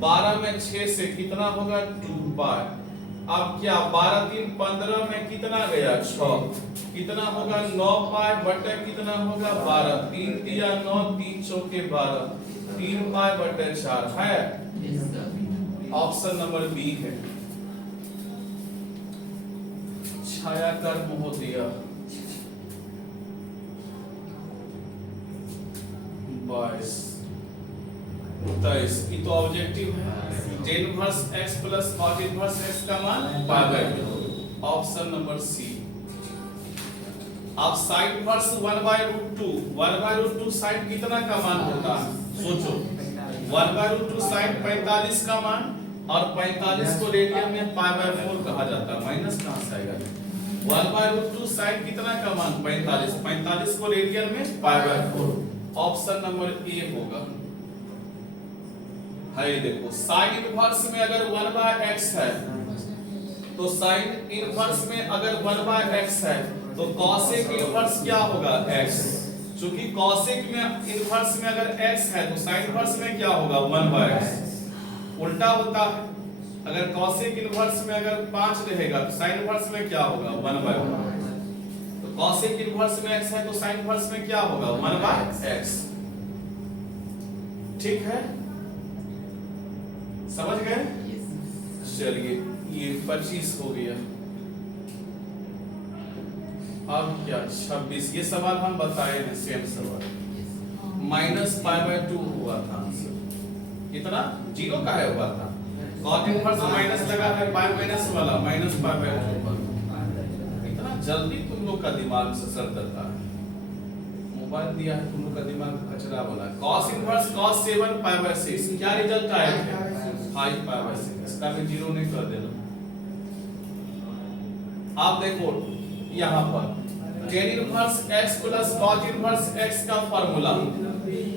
12 में 6 से कितना होगा 2 पाई। अब क्या 12 3 15 में कितना गया 6, कितना होगा 9 पाई बटे कितना होगा 12, 3 दिया 9, 3 चौके 12, 3 पाई बटे 4 है, ऑप्शन नंबर बी है। छायाकार महोदय 22 23, ये तो ऑब्जेक्टिव है, tan inverse x plus cot inverse x का मान π/2, ऑप्शन नंबर सी। अब sin इनवर्स 1/√2, 1/√2 sin कितना का मान होता है सोचो, 1/√2 sin 45 का मान, और 45 को रेडियन में π/4 कहा जाता है, माइनस कहां से आएगा, 1/√2 sin कितना का मान 45, 45 को रेडियन में π/4, ऑप्शन नंबर ए होगा। है देखो sin इनवर्स में अगर 1/x है तो sin इनवर्स में अगर 1/x है तो cosec इनवर्स क्या होगा x, क्योंकि cosec में इनवर्स में अगर x है तो sin इनवर्स में क्या होगा 1/x, उल्टा होता है, अगर cosec इनवर्स में अगर 5 रहेगा तो sin इनवर्स में क्या होगा 1/1। कॉसेक इनवर्स में x है तो साइन इनवर्स में क्या होगा 1/x। ठीक है, समझ गए? चलिए ये 25 हो गया। अब क्या 26, ये सवाल हम बताए हैं, सेम सवाल। -π/2 हुआ था आंसर, कितना 0 का है हुआ था। cot इनवर्स माइनस लगा है पाई माइनस वाला -π/2 पर। इतना जल्दी तुम लोग का दिमाग से सर देता है, मोबाइल दिया है तुम लोग का दिमाग कचरा वाला। cos इनवर्स cos 7π/6 क्या रिजल्ट आया है 5π/6, इसका भी 0 नहीं कर देना। आप देखो यहाँ पर tan inverse x plus cot inverse x का फार्मूला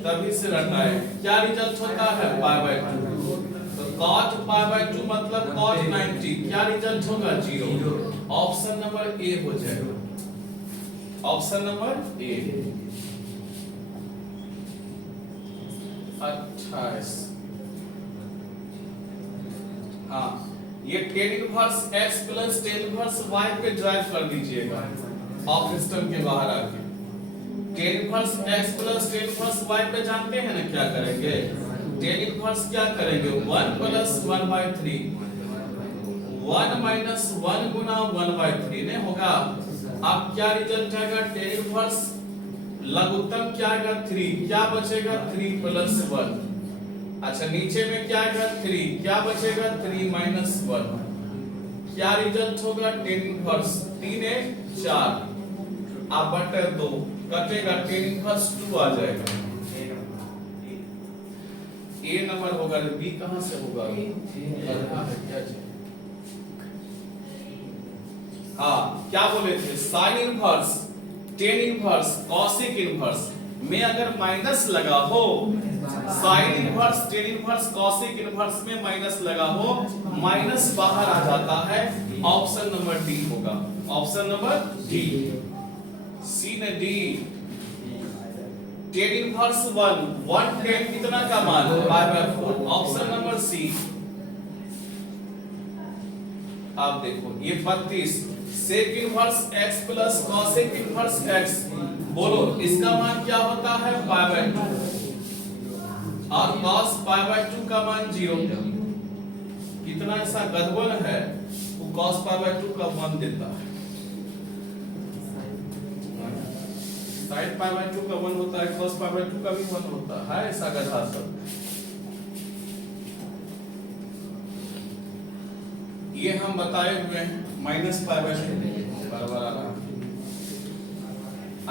तभी से रखा है, क्या रिजल्ट होता है π/2। तो cot π/2 मतलब cot 90, क्या रिजल्ट होगा 0। ऑप्शन नंबर ए हो जाएगा, ऑप्शन नंबर ए। 28। हाँ, ये tan inverse x plus tan inverse y पे ड्राइव कर दीजिएगा ऑफ सिस्टम के बाहर आके। tan inverse x plus tan inverse y पे जानते हैं ना क्या करेंगे, tan इनवर्स क्या करेंगे 1 प्लस 1/3, 1 माइनस 1 गुना 1/3 नहीं होगा। अब क्या रिजल्ट आएगा tan इनवर्स लघुत्तम क्या आएगा 3, क्या बचेगा 3 प्लस 1। अच्छा नीचे में क्या आएगा 3, क्या बचेगा 3 माइनस 1, क्या रिजल्ट होगा tan इनवर्स 3 1 4, आप बटे 2 कटेगा tan इनवर्स 2 आ जाएगा। ए नंबर होगा, बी कहां से होगा हाँ क्या बोले थे sine inverse tan inverse cosec inverse में अगर माइनस लगा हो, sine inverse tan inverse cosec inverse में माइनस लगा हो, माइनस बाहर आ जाता है, ऑप्शन नंबर डी होगा, ऑप्शन नंबर डी। सी ने डी tan इनवर्स 1 tan कितना का मान π/4, ऑप्शन नंबर सी। आप देखो ये 32 sec inverse x plus cosec inverse x, बोलो इसका मान क्या होता है π/2 और cos π/2 का मान 0। कितना ऐसा गधबन है वो cos π/2 का 1 देता है, sin π/2 का 1 होता है, cos π/2 का भी 1 होता है, ऐसा गधा सब। ये हम बताए हुए हैं -π/2 बराबर आ रहा।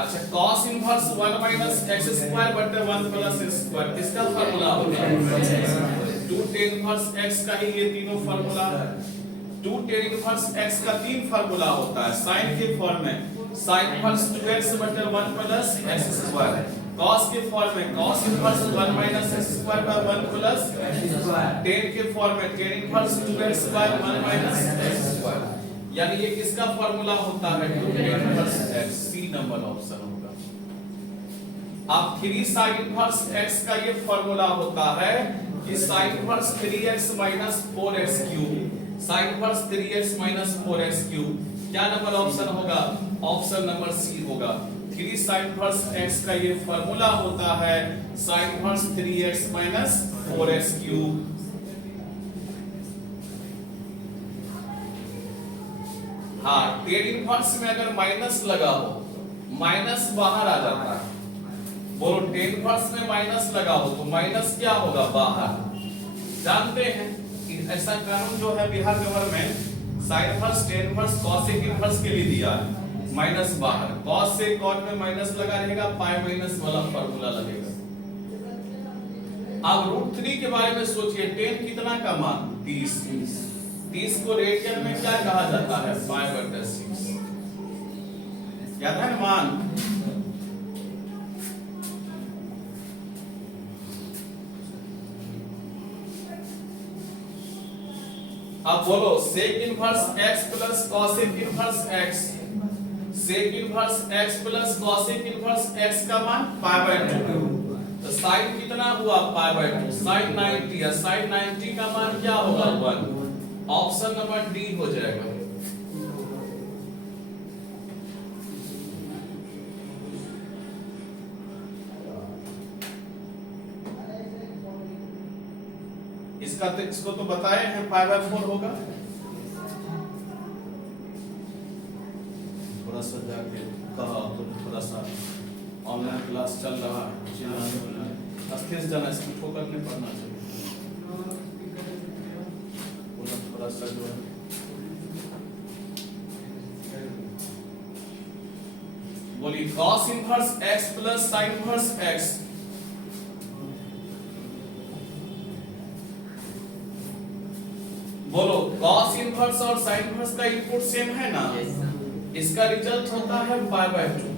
अच्छा cos inverse 1 minus x square बटे 1 प्लस x स्क्वायर, किसका फार्मूला होगा 2 tan इनवर्स x का ही ये तीनों फार्मूला है। 2 tan इनवर्स x का 3 फार्मूला होता है साइन के फॉर्म में, sin इनवर्स 2x बटे 1 प्लस x स्क्वायर, cos के फॉर्म में cos inverse 1 minus x square by 1 plus x square, tan के फॉर्म में tan inverse 2x by 1 minus x square. यानी ये किसका फार्मूला होता है 2 tan inverse x, C number option होगा। अब 3 sin इनवर्स x का ये फार्मूला होता है कि sin inverse 3x 4x cube, sin inverse 3x 4x cube, क्या नंबर ऑप्शन होगा, ऑप्शन नंबर सी होगा। 3 sin इनवर्स x का ये फार्मूला होता है sin inverse 3x 4x cube. हाँ tan इनवर्स में अगर माइनस लगा हो, माइनस बाहर आ जाता है, बोलो tan इनवर्स में माइनस लगा हो तो माइनस क्या होगा बाहर। जानते हैं कि ऐसा कानून जो है Bihar government sin inverse tan inverse cosec inverse के लिए दिया है, माइनस बाहर, cos से cot में माइनस लगा रहेगा, पाई माइनस वाला फार्मूला लगेगा। अब √3 के बारे में सोचिए, tan कितना का मान 30, 30 को रेडियन में क्या कहा जाता है 5/6, याद है ना मान। अब बोलो sec inverse x plus cosec inverse x, sec inverse x plus cosec inverse x का मान π/2, तो sin कितना हुआ π/2, sin 90 या sin 90 का मान क्या होगा 1, ऑप्शन नंबर डी हो जाएगा। इसको तो बताए हैं पाई बाय 4 होगा। थोड़ा सा जाके कहा तो थोड़ा सा ऑनलाइन क्लास चल रहा है, अस्थिर जाना इसमें ठोकर नहीं पड़ना चाहिए, थोड़ा सा जो है बोलिए cos inverse x plus sin inverse x। बोलो cos इनवर्स और sin इनवर्स का इनपुट सेम है ना? इसका रिजल्ट होता है पाई बाय 2।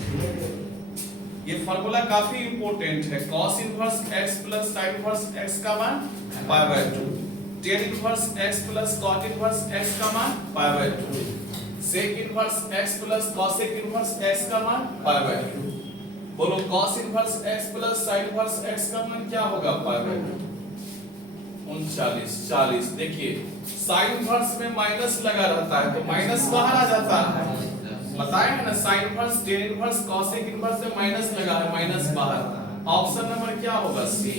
ये फार्मूला काफी इंपॉर्टेंट है। cos inverse x plus sin inverse x का मान pi by 2, tan inverse x plus cot inverse x का मान pi by 2, sec inverse x plus cosec inverse x का मान पाई बाय 2। बोलो cos inverse x plus sin inverse x का मान क्या होगा? Pi by 2। 39 40। देखिए sin इनवर्स में माइनस लगा रहता है तो माइनस बाहर आ जाता है, बताया है ना। sin inverse tan inverse cosec inverse में माइनस लगा है, माइनस बाहर। ऑप्शन नंबर क्या होगा? सी।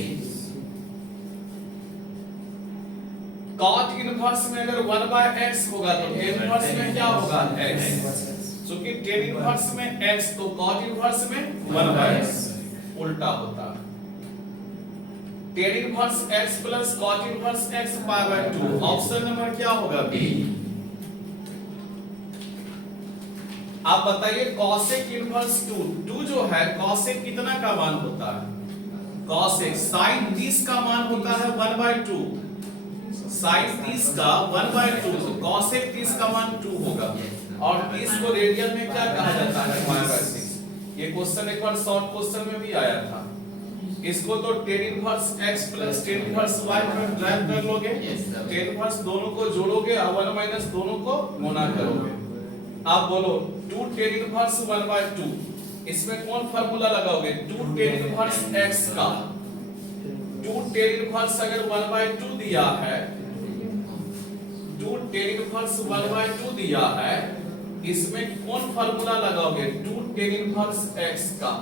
cot इनवर्स में अगर 1/x होगा तो tan इनवर्स में क्या होगा? x। क्योंकि tan इनवर्स में x तो cot इनवर्स में 1/x उल्टा होता है। tan inverse x plus cot inverse x pi by 2। Option number क्या होगा? बी। आप बताइए cosec इनवर्स 2 जो है cosec कितना का मान होता है? cosec sin 30 का मान होता है 1/2, sin 30 का 1/2 तो cosec 30 का मान 2 होगा। और 30 को रेडियन में क्या कहा जाता है? /6। ये क्वेश्चन एक बार शॉर्ट क्वेश्चन में भी आया था। इसको तो tan inverse x plus tan inverse y में ड्राइव कर लोगे, tan इनवर्स दोनों को जोड़ोगे और 1 माइनस दोनों को गुणा करोगे। आप बोलो 2 tan इनवर्स 1/2, इसमें कौन फार्मूला लगाओगे? 2 tan इनवर्स x का 2 tan इनवर्स अगर 1/2 दिया है, 2 tan इनवर्स 1/2 दिया है, इसमें कौन फार्मूला लगाओगे? 2 tan इनवर्स x का।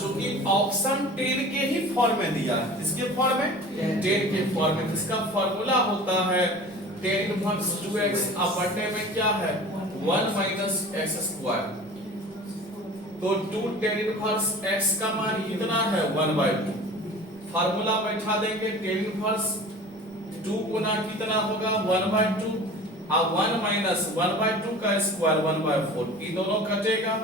चूंकि ऑप्शन 10 के ही फॉर्म में दिया है, इसके फॉर्म में 10 के फॉर्म में, इसका फार्मूला होता है tan इनवर्स 2x अपटे में क्या है? 1 माइनस x स्क्वायर। तो 2 tan इनवर्स x का मान कितना है? 1/2। फार्मूला बैठा देंगे, tan इनवर्स 2 गुना कितना होगा? 1/2 और 1 माइनस 1/2 का स्क्वायर 1/4। ये दोनों कटेगा,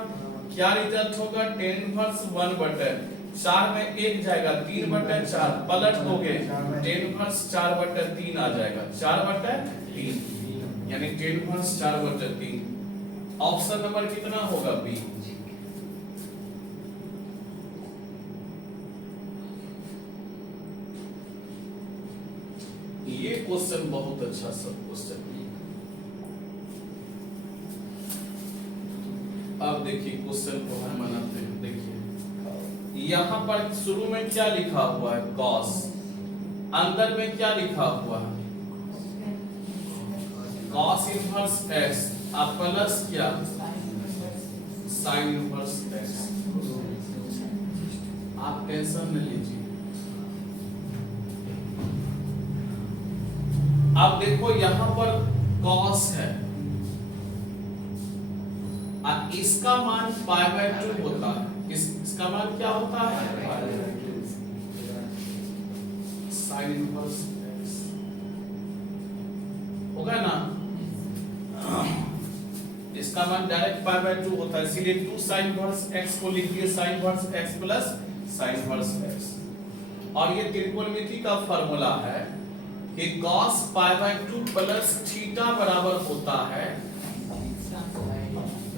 क्या रिजल्ट होगा? tan इनवर्स 1/4 में 1 जाएगा, 3/4 पलट दोगे tan इनवर्स 4/3 आ जाएगा, 4/3 यानी tan इनवर्स 4/3। ऑप्शन नंबर कितना होगा? बी। ये क्वेश्चन बहुत अच्छा सब क्वेश्चन है। अब देखिए क्वेश्चन को हम बनाते हैं। देखिए यहाँ पर शुरू में क्या लिखा हुआ है? cos। अंदर में क्या लिखा हुआ है? cos इनवर्स x अब प्लस क्या? sin inverse x। आप टेंशन न लीजिए। अब देखो यहाँ पर cos है, इसका मान π/2 होता है। इसका मान क्या होता है? sin इनवर्स x होगा ना? इसका मान डायरेक्ट π/2 होता है, इसीलिए 2 sin इनवर्स x को लिखिए sin inverse x plus sin inverse x। और ये त्रिकोणमिति का फार्मूला है कि cos π/2 प्लस थीटा बराबर होता है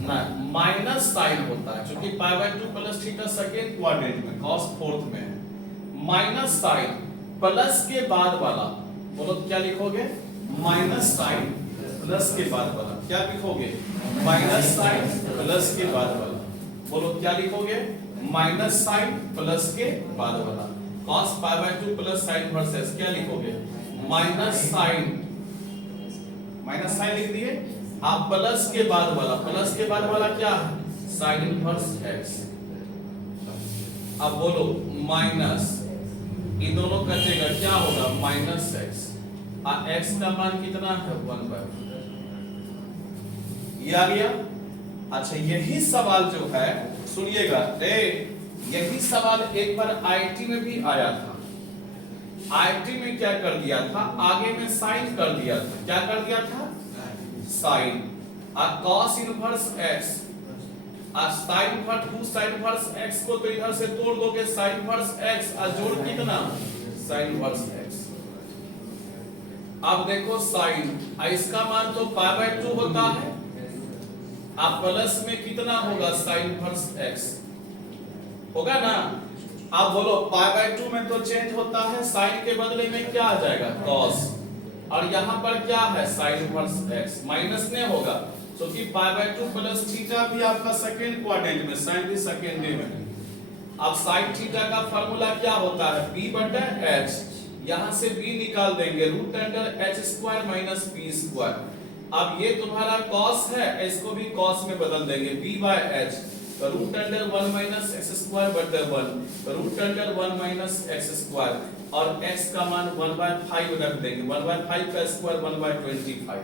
ना माइनस साइन होता है, क्योंकि π/2 प्लस थीटा सेकंड क्वाड्रेंट में, cos फोर्थ में है। माइनस साइन प्लस के बाद वाला, बोलो क्या लिखोगे? माइनस साइन प्लस के बाद वाला क्या लिखोगे? माइनस साइन प्लस के बाद वाला। बोलो क्या लिखोगे? माइनस साइन प्लस के बाद वाला। cos π/2 plus sin inverse x क्या लिखोगे? माइनस साइन लिख दिए। आप प्लस के बाद वाला क्या है? sin inverse x। अब बोलो माइनस, ये दोनों कटेगा, क्या होगा? Minus x। x का मान कितना है 1/4, ये आ गया। अच्छा यही सवाल जो है सुनिएगा, यही सवाल एक बार आईटी में भी आया था। आईटी में क्या कर दिया था, आगे में साइन कर दिया था। क्या कर दिया था, sine. cos inverse x, sine inverse 2 sine inverse x को तो इधर से तोड़ दोगे, साइन इनवर्स x और जोड़ कितना, साइन इनवर्स x। अब देखो साइन, इसका मान तो π/2 होता है, अब प्लस में कितना होगा, साइन इनवर्स x होगा ना। अब बोलो π/2 में तो चेंज होता है, साइन के बदले में क्या आ जाएगा, cos, और यहाँ पर क्या है, साइन इनवर्स x, माइनस नहीं होगा क्योंकि π/2 प्लस थीटा भी आपका सेकंड क्वाड्रेंट में, साइन भी सेकंड में। अब साइन थीटा का फार्मूला क्या होता है, b/h, यहाँ से b निकाल देंगे, √h² माइनस p²। अब ये तुम्हारा cos है, इसको भी cos में बदल देंगे, b/h √1 minus x²/1, √1 minus x², और x का मान 1/5 रख देंगे, 1/5 का स्क्वायर 1/25,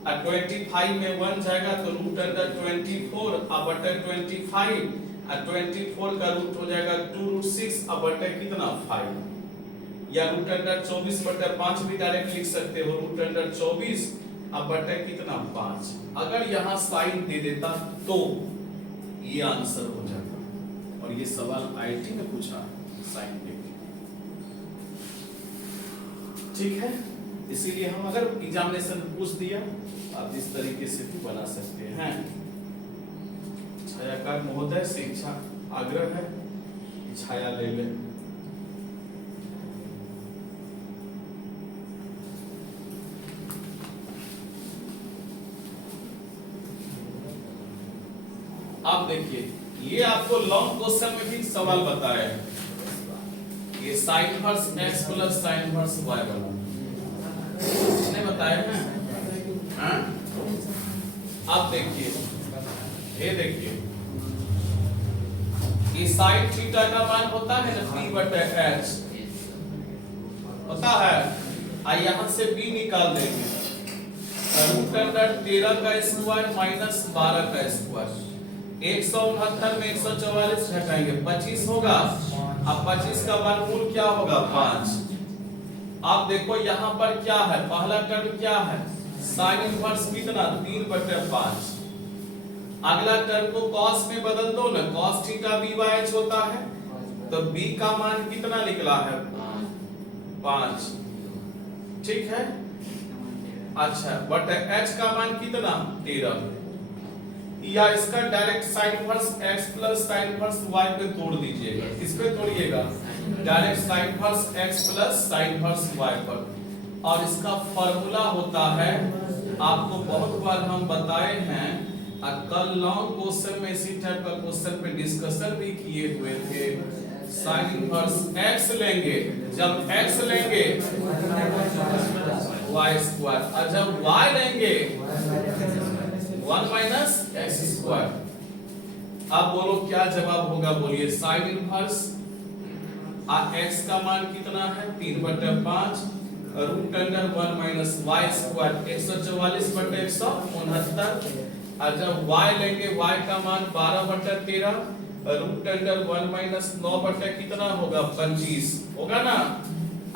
और 25 में 1 जाएगा तो √24 बटे 25, और 24 का रूट हो जाएगा 2√6 बटे कितना 5, या √24/5 भी डायरेक्ट लिख सकते हो, √24 बटे कितना 5। अगर यहाँ साइन दे देता तो ये आंसर हो जाता, और ये सवाल आईटी में पूछा साइन के। ठीक है, इसीलिए हम अगर एग्जामिनेशन पूछ दिया आप इस तरीके से भी बना सकते हैं। छायाकार महोदय से इच्छा आग्रह है कि छाया ले ले। आप देखिए, ये आपको लॉन्ग क्वेश्चन में भी सवाल बताया है, ये sign inverse x plus sine inverse y वाला नहीं बताया है। हाँ? अब देखिए, ये देखिए, ये साइन थीटा का मान होता है ना p/h होता है, यहाँ से b निकाल देंगे, √13 का स्क्वायर माइनस 12 का स्क्वायर, 169 में 144 घटाएंगे 25 होगा, अब 25 का वर्गमूल क्या होगा 5। अब देखो यहाँ पर क्या है, पहला टर्म क्या है, साइन इनवर्स कितना 3/5, अगला टर्म को cos में बदल दो ना, cos थीटा b/h होता है, तो b का मान कितना निकला है 5, ठीक है। अच्छा बटे h का मान कितना 13, या इसका direct sine inverse x plus sine inverse y पे तोड़ दीजिएगा, किस पे तोड़िएगा, direct sine inverse x plus sine inverse y पर, और इसका फार्मूला होता है, आपको बहुत बार हम बताए हैं, कल लॉन्ग क्वेश्चन में इसी टाइप का क्वेश्चन पे डिस्कशन भी किए हुए थे। साइन इनवर्स x लेंगे, जब x लेंगे y², और जब y लेंगे 1 माइनस x²। अब बोलो क्या जवाब होगा, बोलिए साइन इनवर्स x का मान कितना है 3/5, √1 माइनस y², 144/169, और जब y लेंगे y का मान 12/13, √1 माइनस 9 बटे कितना होगा 25 होगा ना।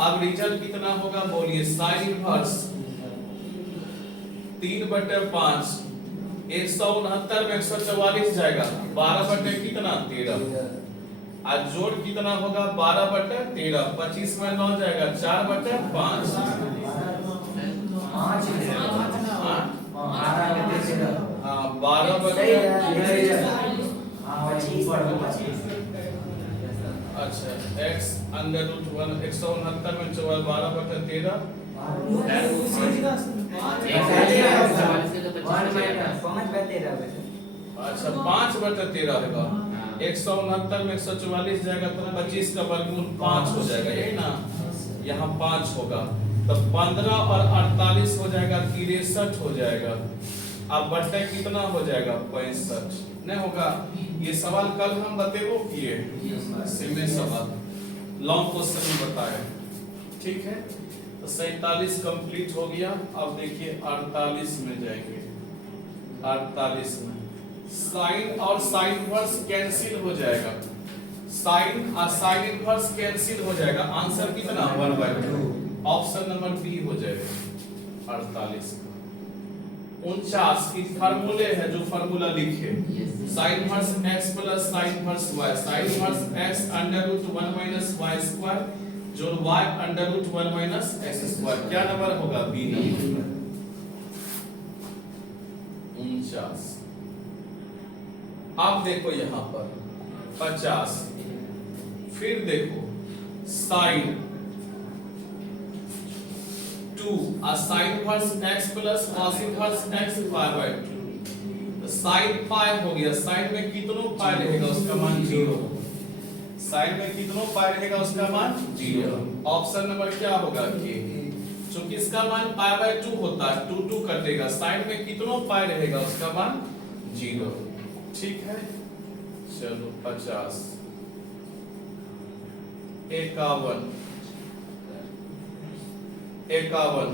अब रिजल्ट कितना होगा, बोलिए साइन इनवर्स 3/5, 169 में 144 जाएगा, 12 बटे कितना 13, आज जोड़ कितना होगा 12/13, 25 में 9 जाएगा 4/5, हाँ 12/13। अच्छा x √1 169 में 12/13, अच्छा 5/13 होगा, 169 में 144 जाएगा तो 25 का वर्गमूल 5 हो जाएगा, यही ना, यहाँ 5 होगा, तो 15 और 48 हो जाएगा 63 हो जाएगा, अब बट्टे कितना हो जाएगा 65 नहीं होगा। ये सवाल कल हम बतेबो किए, सिम्पल सवाल लॉन्ग क्वेश्चन में बताया, ठीक है। तो 47 कंप्लीट हो गया। अब देखिए 48 में जाएंगे। 48 में साइन और साइन इनवर्स कैंसिल हो जाएगा। साइन और साइन इनवर्स कैंसिल हो जाएगा। आंसर कितना 1/2। ऑप्शन नंबर बी हो जाएगा 48 का। 49 की फार्मूले है जो फार्मूला लिखे sign inverse x plus sine inverse y। Sign inverse x √1 minus y square जो y √1 माइनस x स्क्वायर। क्या नंबर होगा बी नंबर 49। अब देखो यहां पर 50। फिर देखो साइन 2 और sign inverse x plus cos inverse x π/2। तो साइन पाई हो गया। साइन में कितनों पाई रहेगा उसका मान 0। साइन में कितनों पाई रहेगा उसका मान 0। ऑप्शन नंबर क्या होगा के। क्योंकि इसका मान π/2 होता है 2 कटेगा। साइन में कितनों पाई रहेगा उसका मान 0। ठीक है चलो 50 51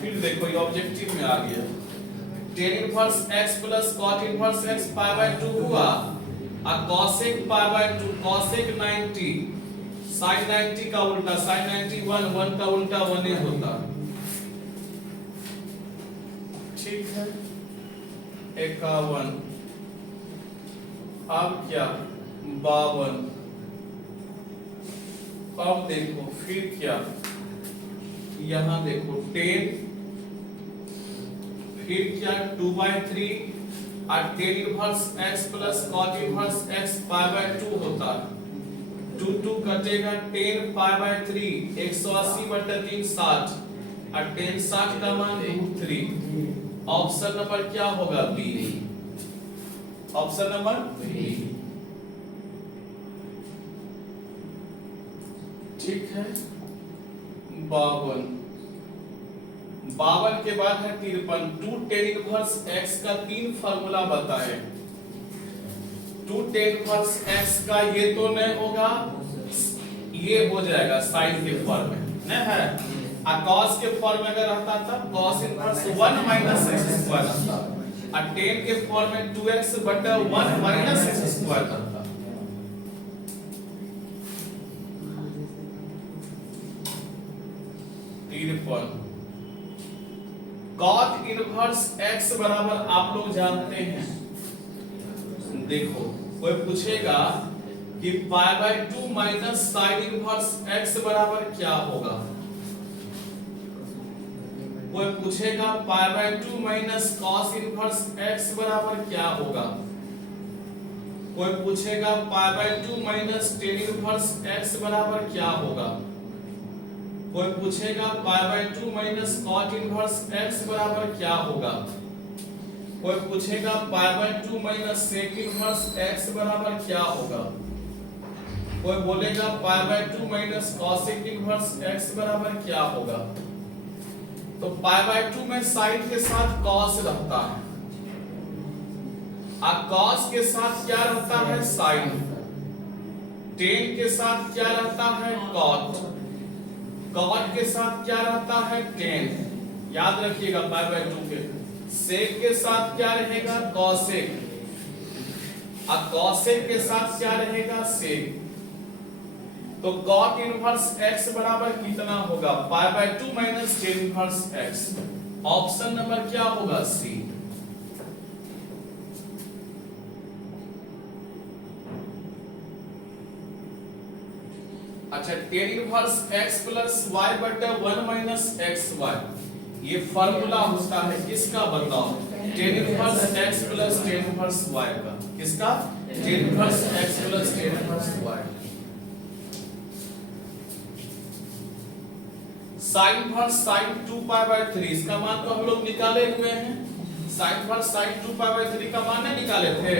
फिर देखो ये ऑब्जेक्टिव में आ गया। tan inverse x plus cot inverse x π/2 हुआ और cosec π/2 cosec 90 sin 90 का उल्टा sin 90 1 का उल्टा 1 ही होता। ठीक है 51। अब क्या 52। अब देखो फिर क्या यहां देखो 10 फिर क्या 2/3 और tan inverse x plus cot inverse x π/2 होता है। 2 कटेगा 10 π/3 180/3 60 और 10 60 का मान √3। ऑप्शन नंबर क्या होगा बी। Option number B. ठीक है 52 के बाद है 53। 2 tan इनवर्स x का 3 फार्मूला बताए। 2 tan इनवर्स x का ये तो नहीं होगा ये हो जाएगा साइन के फॉर्म में नहीं है। और cos के फॉर्म में अगर रहता था cos inverse 1 minus x square रहता और tan के फॉर्म में 2x बटा 1 माइनस x स्क्वायर रहता। cot इनवर्स x बराबर आप लोग जानते हैं। देखो कोई पूछेगा कि π/2 माइनस साइन इनवर्स x बराबर क्या होगा। कोई पूछेगा π/2 माइनस cos इनवर्स x बराबर क्या होगा। कोई पूछेगा π/2 माइनस tan इनवर्स x बराबर क्या होगा। कोई पूछेगा π/2 माइनस cot इनवर्स x बराबर क्या होगा। कोई पूछेगा π/2 माइनस sec इनवर्स x बराबर क्या होगा। कोई बोलेगा π/2 माइनस cosec इनवर्स x बराबर क्या होगा। तो π/2 में साइन के साथ cos रहता है और cos के साथ क्या रहता है साइन। tan के साथ क्या रहता है cot। cot के साथ क्या रहता है tan। याद रखिएगा π/2 के। sec के साथ क्या रहेगा cosec और cosec के साथ क्या रहेगा sec। तो cot इनवर्स x बराबर कितना होगा π/2 minus tan inverse x। Option number क्या होगा सी। अच्छा tan inverse x plus y बटा 1 माइनस xy ये फार्मूला होता है किसका बताओ। tan inverse x plus tan inverse y का। किसका tan inverse x plus tan inverse y। Sine inverse sin 2π/3 इसका मान तो हम लोग निकाले हुए हैं। साइन इनवर्स sin 2π/3 का मान नहीं निकाले थे।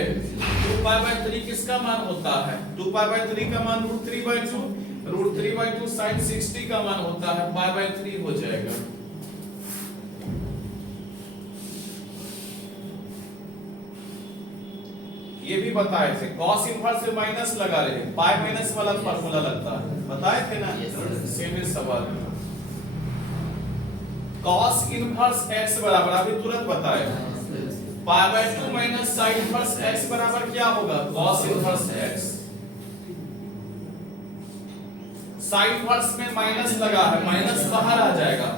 2π/3 किसका मान होता है 2π/3 का मान √3/2 √3/2 sin 60 का मान होता है π/3 हो जाएगा। ये भी बताए थे cos इनवर्स में माइनस लगा रहे पाई माइनस वाला फार्मूला लगता है, बताए थे ना। सेम ही सवाल cos इनवर्स x बराबर अभी तुरंत बताए pi by 2 minus sign inverse x बराबर क्या होगा cos inverse x। Sine inverse में माइनस लगा है, माइनस बाहर आ जाएगा,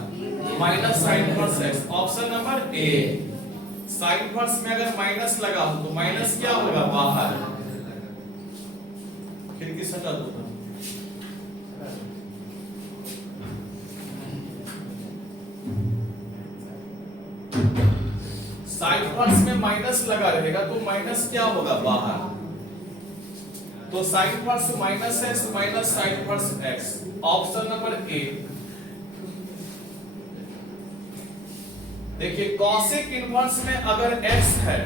minus sign inverse x। Option number A, sine inverse में अगर माइनस लगा हो तो माइनस क्या होगा बाहर। खिड़की सटा दो। साइन इनवर्स में माइनस लगा रहेगा तो माइनस क्या होगा बाहर, तो sine inverse minus x minus sign inverse x। Option number A. देखिए कॉसेक इनवर्स में अगर x है,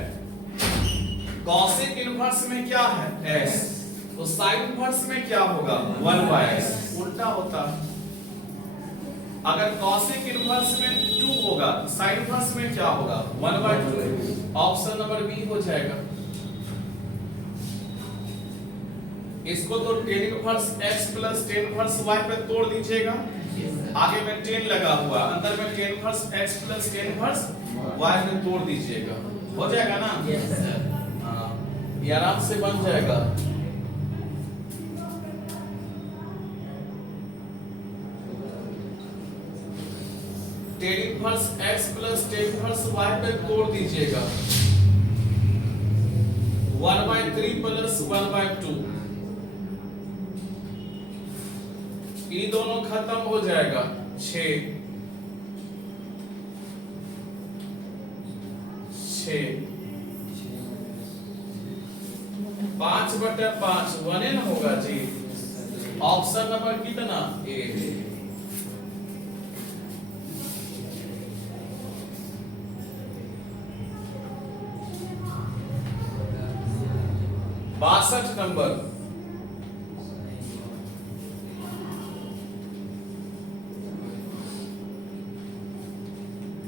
कॉसेक इनवर्स में क्या है x, तो साइन इनवर्स में क्या होगा 1/x, उल्टा होता है। अगर कॉसेक इनवर्स में 2 होगा, साइन इनवर्स में क्या होगा 1/2। ऑप्शन नंबर बी हो जाएगा। इसको तो tan inverse x plus tan inverse y पे तोड़ दीजिएगा, आगे में 10 लगा हुआ, अंदर में tan inverse x plus tan inverse y में तोड़ दीजिएगा, हो जाएगा ना। हाँ, ये आराम से बन जाएगा। tan inverse x plus tan inverse y पे तोड़ दीजिएगा, 1/3 प्लस 1/2, ये दोनों खत्म हो जाएगा 6 5/5 1 न होगा जी। ऑप्शन नंबर कितना ए। बासठ number,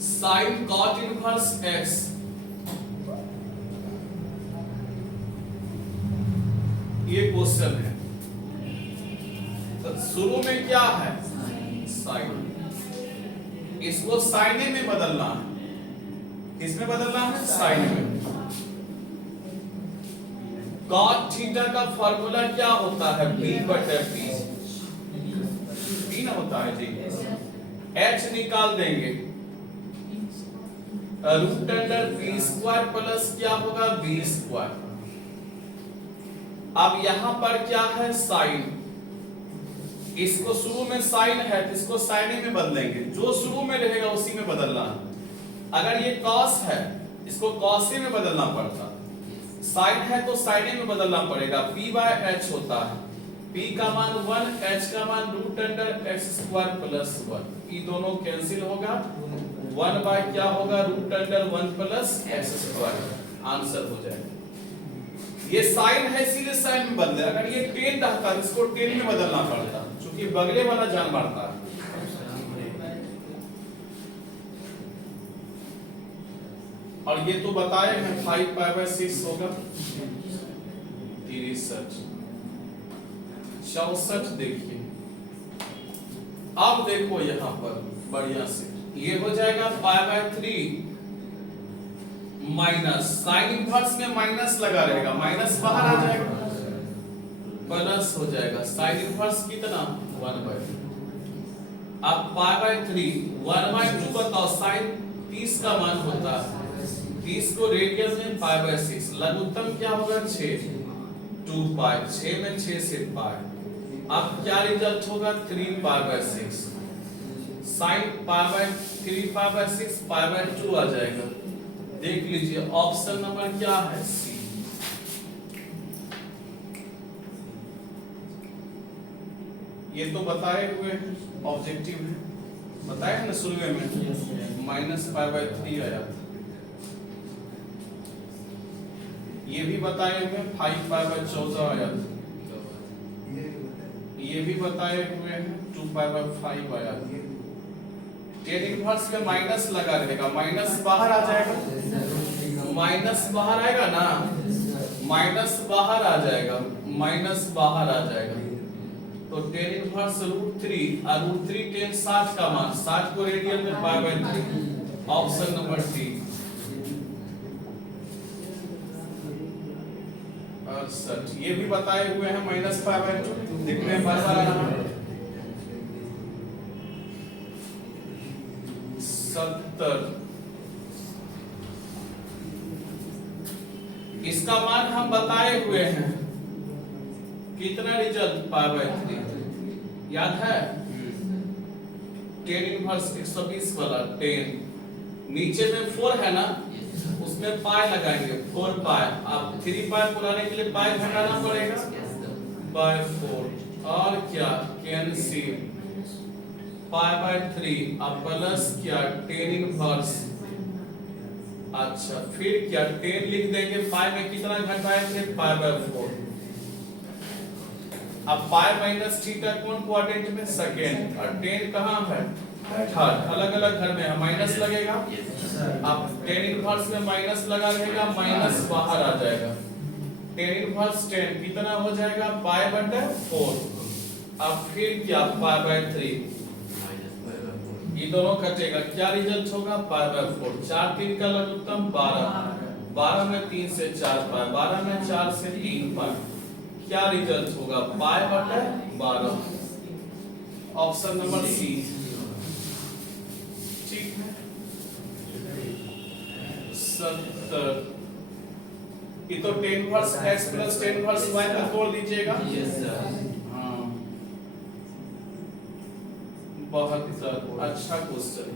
sine cot inverse x। ये क्वेश्चन है, तो शुरू में क्या है साइन, इसको साइने में बदलना है। किसमें बदलना है साइन में। कॉट थीटा का फार्मूला क्या होता है b/p, p ना होता है जी। h निकाल देंगे, root under p square plus क्या होगा b स्क्वायर। अब यहां पर क्या है साइन, इसको शुरू में साइन है तो इसको साइने में बदलेंगे, जो शुरू में रहेगा उसी में बदलना। अगर ये कॉस है इसको कॉसे में बदलना पड़ता, साइन है तो साइने में बदलना पड़ेगा। p/h होता है, p का मान 1, h का मान root under x square plus 1, ये दोनों कैंसिल होगा, 1 बाय क्या होगा root under 1 plus x square, answer हो जाएगा। ये साइन है इसीलिए साइन में बदले, अगर ये 10 रहता तो इसको 10 में बदलना पड़ता, क्योंकि बगले वाला जान मारता है। और ये तो बताए हैं 5/6 होगा 63 64। देखिए अब देखो यहां पर बढ़िया से, ये हो जाएगा 5/3 माइनस साइन इनवर्स में माइनस लगा रहेगा, माइनस बाहर आ जाएगा, प्लस हो जाएगा साइन इनवर्स कितना 1/2। अब 5/3 1/2 बताओ, साइन 30 का मान होता है, 30 को रेडियस में 5/6, लघुत्तम क्या होगा 6 2 पाई, 6 में 6 से पाई। अब क्या रिजल्ट होगा 3π/6, साइन π/3 π/6 π/2 आ जाएगा। देख लीजिए ऑप्शन नंबर क्या है सी। ये तो बताए हुए ऑब्जेक्टिव है, बताया ना शुरू में -π/3 आया था। ये भी बताए हुए 5π/14 आया था, ये भी बताए हुए हैं 2π/5 आया था। tan इनवर्स में माइनस लगा रहेगा, माइनस बाहर आ जाएगा, माइनस बाहर आएगा ना, माइनस बाहर आ जाएगा, माइनस बाहर आ जाएगा, तो टेन इनवर्स √3 और √3 टेन 60 का मान, 60 को रेडियन में π/3, ऑप्शन नंबर डी। 68 ये भी बताए हुए हैं -π/2, दिखने में बार बार आ रहा है। 70 इसका मान हम बताए हुए हैं, कितना रिजल्ट π/3 याद है? टेन इनवर्स 120 वाला 10, नीचे में 4 है ना, उसमें पाई लगाएंगे, 4 पाई। अब 3 पाई पुराने के लिए पाई घटाना पड़ेगा बाय 4, और क्या कैंसिल π/3 अब प्लस क्या टेन इनवर्स, अच्छा फिर क्या 10 लिख देंगे, पाई में कितना घटाएंगे π/4। अब पाई माइनस थीटा कौन क्वाड्रेंट में, सेकेंड, और 10 कहाँ है, थर्ड। अलग अलग घर में माइनस लगेगा, अब टेन इनवर्स में माइनस लगा रहेगा, माइनस बाहर आ जाएगा, टेन इनवर्स 10 कितना हो जाएगा π/4। अब फिर क्या π/3, ये दोनों कटेगा, क्या रिजल्ट होगा π/4। 4 3 का लघुत्तम 12, 12 में 3 से 4 पाई, 12 में 4 से 3 पाई, क्या रिजल्ट होगा π/12, ऑप्शन नंबर सी। ठीक है, 70 ये तो tan inverse x plus tan inverse y का तोड़ दीजिएगा। हाँ, बहुत अच्छा क्वेश्चन।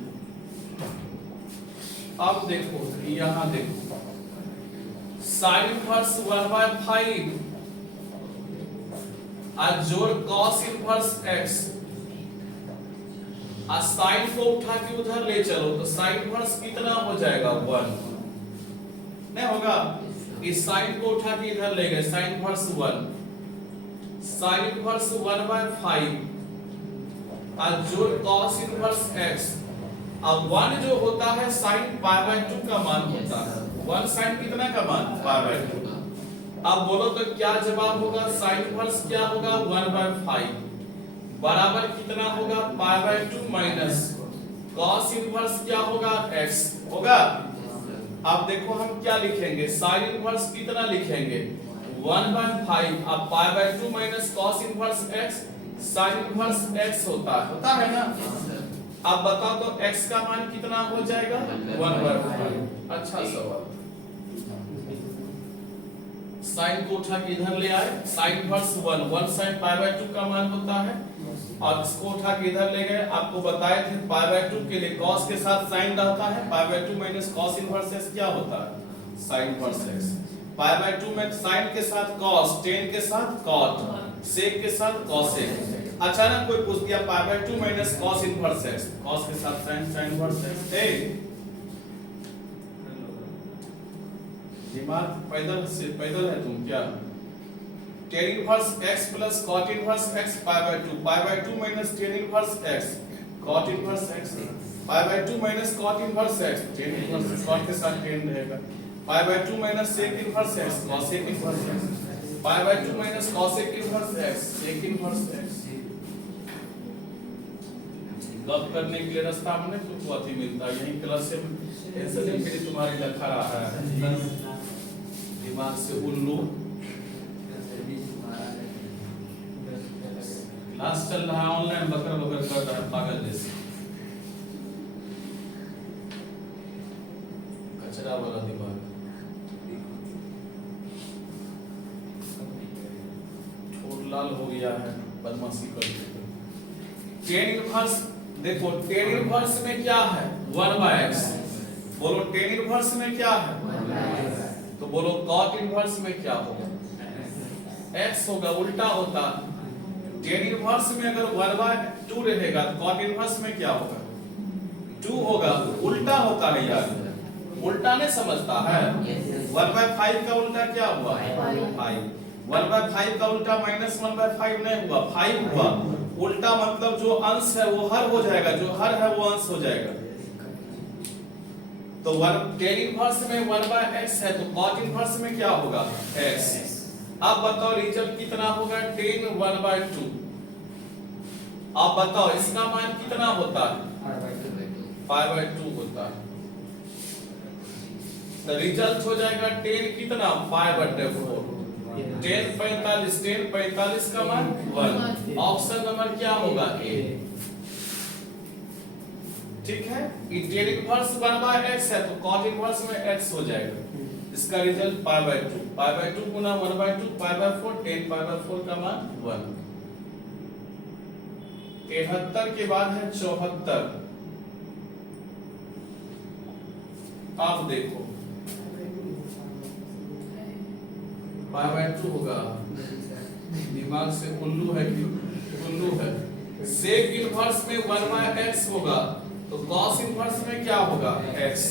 अब देखो यहाँ देखो, साइन इनवर्स 1/5 और जोड़ कॉस इनवर्स x, और साइन को उठा के उधर ले चलो तो साइन इनवर्स कितना हो जाएगा 1, नहीं होगा? इस साइन को उठा के इधर ले गए, साइन इनवर्स 1, साइन इनवर्स 1/5 और जोड़ cos इनवर्स x। अब 1 जो होता है साइन π/2 का मान होता है, 1 साइन कितना का मान π/2। अब बोलो तो क्या जवाब होगा, साइन इनवर्स क्या होगा 1/5 बराबर कितना होगा π/2 माइनस cos इनवर्स क्या होगा x होगा। अब देखो हम क्या लिखेंगे, साइन इनवर्स कितना लिखेंगे 1/5, अब π/2 minus cos inverse x, sine inverse x होता है ना। अब बताओ तो x का मान कितना हो जाएगा 1/5। अच्छा सवाल, साइन को उठा के इधर ले आए, साइन इनवर्स 1 साइन π/2 का मान होता है, और इसको उठा के इधर ले गए। आपको बताए थे π/2 के लिए cos के साथ sin रहता है, π/2 माइनस cos इनवर्स x क्या होता है sin इनवर्स x। π/2 में sin के साथ cos, tan के साथ cot, sec के साथ cosec। अचानक कोई पूछ दिया π/2 minus cos inverse x, cos के साथ sin इनवर्स x। दिमाग पैदल है तुम क्या? tan inverse x plus cot inverse x π/2 minus tan inverse x cot inverse x, π/2 minus cot inverse x, tan inverse cot के साथ tan रहेगा, π/2 minus sec inverse x cosec inverse x, π/2 minus cosec inverse x sec inverse x। गप करने के लिए रास्ता हमने कुछ अति मिलता, यही क्लास से ऐसे नहीं कि तुम्हारी लखा रहा है, दिमाग से उल्लू। क्लास चल रहा है ऑनलाइन, बकर बकर कर रहा है पागल जैसे, कचरा वाला दिमाग। ठोर लाल हो गया है बदमाशी करते। टेन इनवर्स देखो, टेन इनवर्स में क्या है 1/x, बोलो टेन इनवर्स में क्या है 1/x, तो बोलो cot इनवर्स में क्या होगा x होगा, उल्टा होता। टेन इनवर्स में अगर 1/2 रहेगा तो cot इनवर्स में क्या होगा 2 होगा, उल्टा होता है यार, उल्टा नहीं समझता है। 1/5 का उल्टा क्या हुआ 5, 1/5 का उल्टा माइनस 1/5 नहीं हुआ 5 हुआ। उल्टा मतलब जो अंश है वो हर हो जाएगा, जो हर है वो अंश हो जाएगा। तो टेन इनवर्स में 1/x है तो cot इनवर्स में क्या होगा x। अब बताओ रिजल्ट कितना होगा 10 1/2। अब बताओ इसका मान कितना होता है 5/2 होता है। तो रिजल्ट हो जाएगा 10 कितना 5/4। 10 45 10 45 का मान 1। ऑप्शन नंबर क्या होगा ए। ठीक है, टेन इनवर्स 1/x है तो cot इनवर्स में x हो जाएगा। इसका रिजल्ट π/2 गुना 1/2 π/4 10 π/4 का मान 1। 73 के बाद है 74। आप देखो π/2 होगा, दिमाग से उल्लू है कि उल्लू है। सेक इनवर्स में 1/x होगा तो cos इनवर्स में क्या होगा x।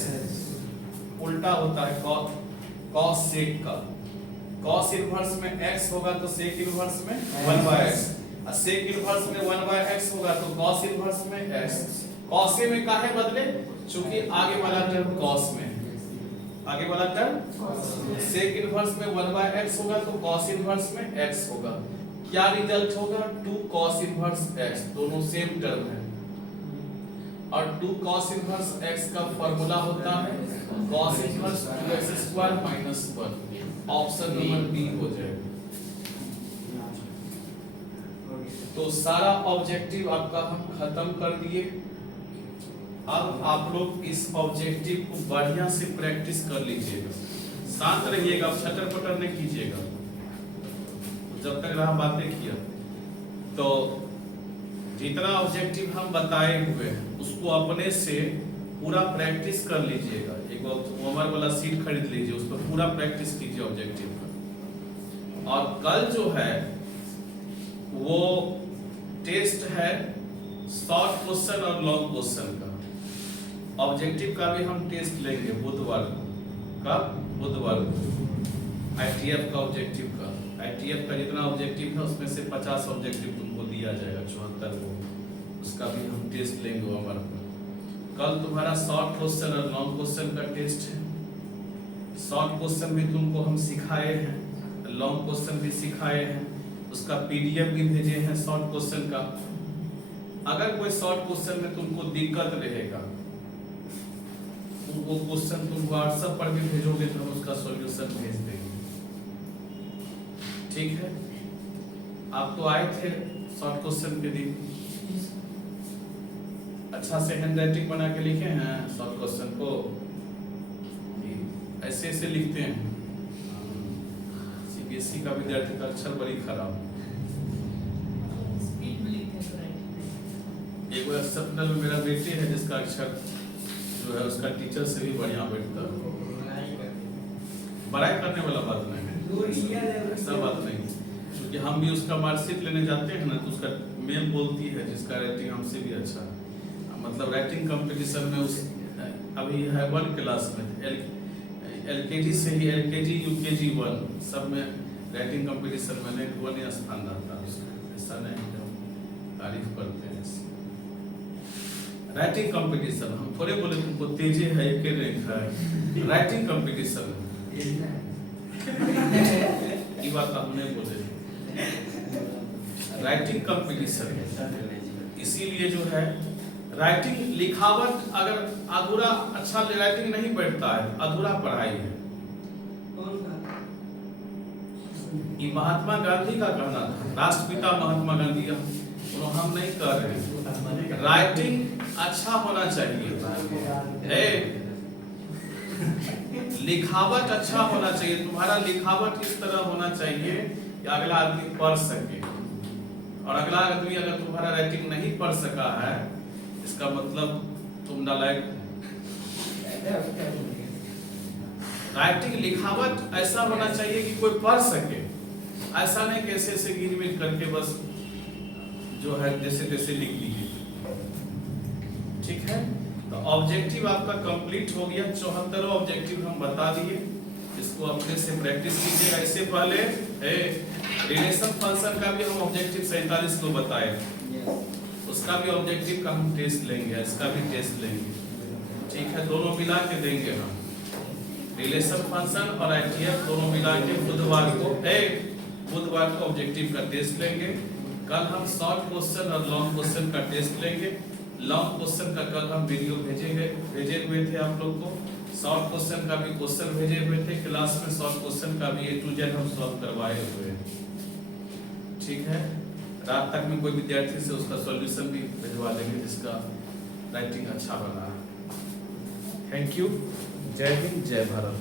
उल्टा होता है cos sec का। cos इनवर्स में x होगा तो sec इनवर्स में 1/x, और sec इनवर्स में 1/x होगा तो cos इनवर्स में x। cos में काहे बदले, चूंकि आगे वाला टर्म cos में, आगे वाला टर्म sec इनवर्स में 1/x होगा तो cos इनवर्स में x होगा। क्या रिजल्ट होगा 2 cos इनवर्स x, दोनों सेम टर्म है। और 2 cos इनवर्स x का फार्मूला होता है cos inverse 2x² - 1। Option number B हो जाएगा। तो सारा ऑब्जेक्टिव आपका हम खत्म कर दिए। अब आप लोग इस ऑब्जेक्टिव को बढ़िया से प्रैक्टिस कर लीजिएगा, शांत रहिएगा, छटर पटर नहीं कीजिएगा। जब तक रहा बातें किया तो जितना ऑब्जेक्टिव हम बताए हुए हैं उसको अपने से पूरा प्रैक्टिस कर लीजिएगा। एक होमवर्क वाला सीट खरीद लीजिए, उस पर पूरा प्रैक्टिस कीजिए ऑब्जेक्टिव का। और कल जो है वो टेस्ट है शॉर्ट क्वेश्चन और लॉन्ग क्वेश्चन का। ऑब्जेक्टिव का भी हम टेस्ट लेंगे बुधवार का, बुधवार ITF का ऑब्जेक्टिव का। ITF का जितना ऑब्जेक्टिव है उसमें से 50 ऑब्जेक्टिव तुमको दिया जाएगा, 74 को, उसका भी हम टेस्ट लेंगे होमवर्क में। कल तुम्हारा शॉर्ट क्वेश्चन और लॉन्ग क्वेश्चन का टेस्ट है। शॉर्ट क्वेश्चन भी तुमको हम सिखाए हैं, लॉन्ग क्वेश्चन भी सिखाए हैं, उसका PDF भी भेजे हैं शॉर्ट क्वेश्चन का। अगर कोई शॉर्ट क्वेश्चन में तुमको दिक्कत रहेगा वो क्वेश्चन तुम WhatsApp पर भी भेजोगे तो हम उसका सॉल्यूशन भेज देंगे। ठीक है, आप तो आए थे शॉर्ट क्वेश्चन के दिन, अच्छा से हैंड राइटिंग बना के लिखे हैं शॉर्ट क्वेश्चन को, ऐसे ऐसे लिखते हैं। CBSE का विद्यार्थी का अक्षर बड़ी खराब, एक एक्सेप्शनल में मेरा बेटे है जिसका अक्षर जो है उसका टीचर से भी बढ़िया बैठता है। बड़ाई करने वाला बात नहीं है, ऐसा बात नहीं, क्योंकि हम भी उसका मार्कशीट लेने जाते हैं ना तो उसका मैम बोलती है जिसका राइटिंग हमसे भी अच्छा है। मतलब राइटिंग कंपटीशन में उस अभी है 1 क्लास में, LKG से ही LKG UKG 1 सब में राइटिंग कंपटीशन में नहीं 1 स्थान रहता है उसका। ऐसा नहीं कि हम तारीफ करते हैं राइटिंग कंपटीशन, हम थोड़े बोले तुमको तेजे है एक रैंक है राइटिंग कंपटीशन ये बात हम नहीं बोले, राइटिंग कंपटीशन। इसीलिए जो है राइटिंग लिखावट अगर अधूरा, अच्छा राइटिंग नहीं बैठता है, अधूरा पढ़ाई है। ये महात्मा गांधी का कहना था, राष्ट्रपिता महात्मा गांधी का, तो हम नहीं कर रहे हैं। राइटिंग अच्छा होना चाहिए है, लिखावट अच्छा होना चाहिए। तुम्हारा लिखावट इस तरह होना चाहिए कि अगला आदमी पढ़ सके, और अगला आदमी अगर तुम्हारा राइटिंग नहीं पढ़ सका है इसका मतलब तुम नालायक। राइटिंग लिखावट ऐसा होना चाहिए कि कोई पढ़ सके, ऐसा नहीं कैसे ऐसे गिरमिट करके बस जो है जैसे तैसे लिख लीजिए। ठीक है, तो ऑब्जेक्टिव आपका कंप्लीट हो गया। 74 ऑब्जेक्टिव हम बता दिए, इसको अपने से प्रैक्टिस कीजिएगा। इससे पहले रिलेशन फंक्शन का भी हम ऑब्जेक्टिव 47 को बताए, उसका भी ऑब्जेक्टिव का हम टेस्ट लेंगे, इसका भी टेस्ट लेंगे। ठीक है, दोनों मिला के देंगे हम। रिलेशन फंक्शन और आईटीएफ दोनों मिला के बुधवार को ऑब्जेक्टिव का टेस्ट लेंगे। कल हम शॉर्ट क्वेश्चन और लॉन्ग क्वेश्चन का टेस्ट लेंगे। लॉन्ग क्वेश्चन का कल हम वीडियो भेजे हुए थे आप लोग को। शॉर्ट क्वेश्चन का भी क्वेश्चन भेजे हुए थे क्लास में। शॉर्ट क्वेश्चन का भी A to Z हम सॉल्व करवाए हुए हैं, ठीक है। रात तक में कोई विद्यार्थी से उसका सॉल्यूशन भी भिजवा देंगे जिसका राइटिंग अच्छा बना है। Thank you. जय हिंद, जय भारत।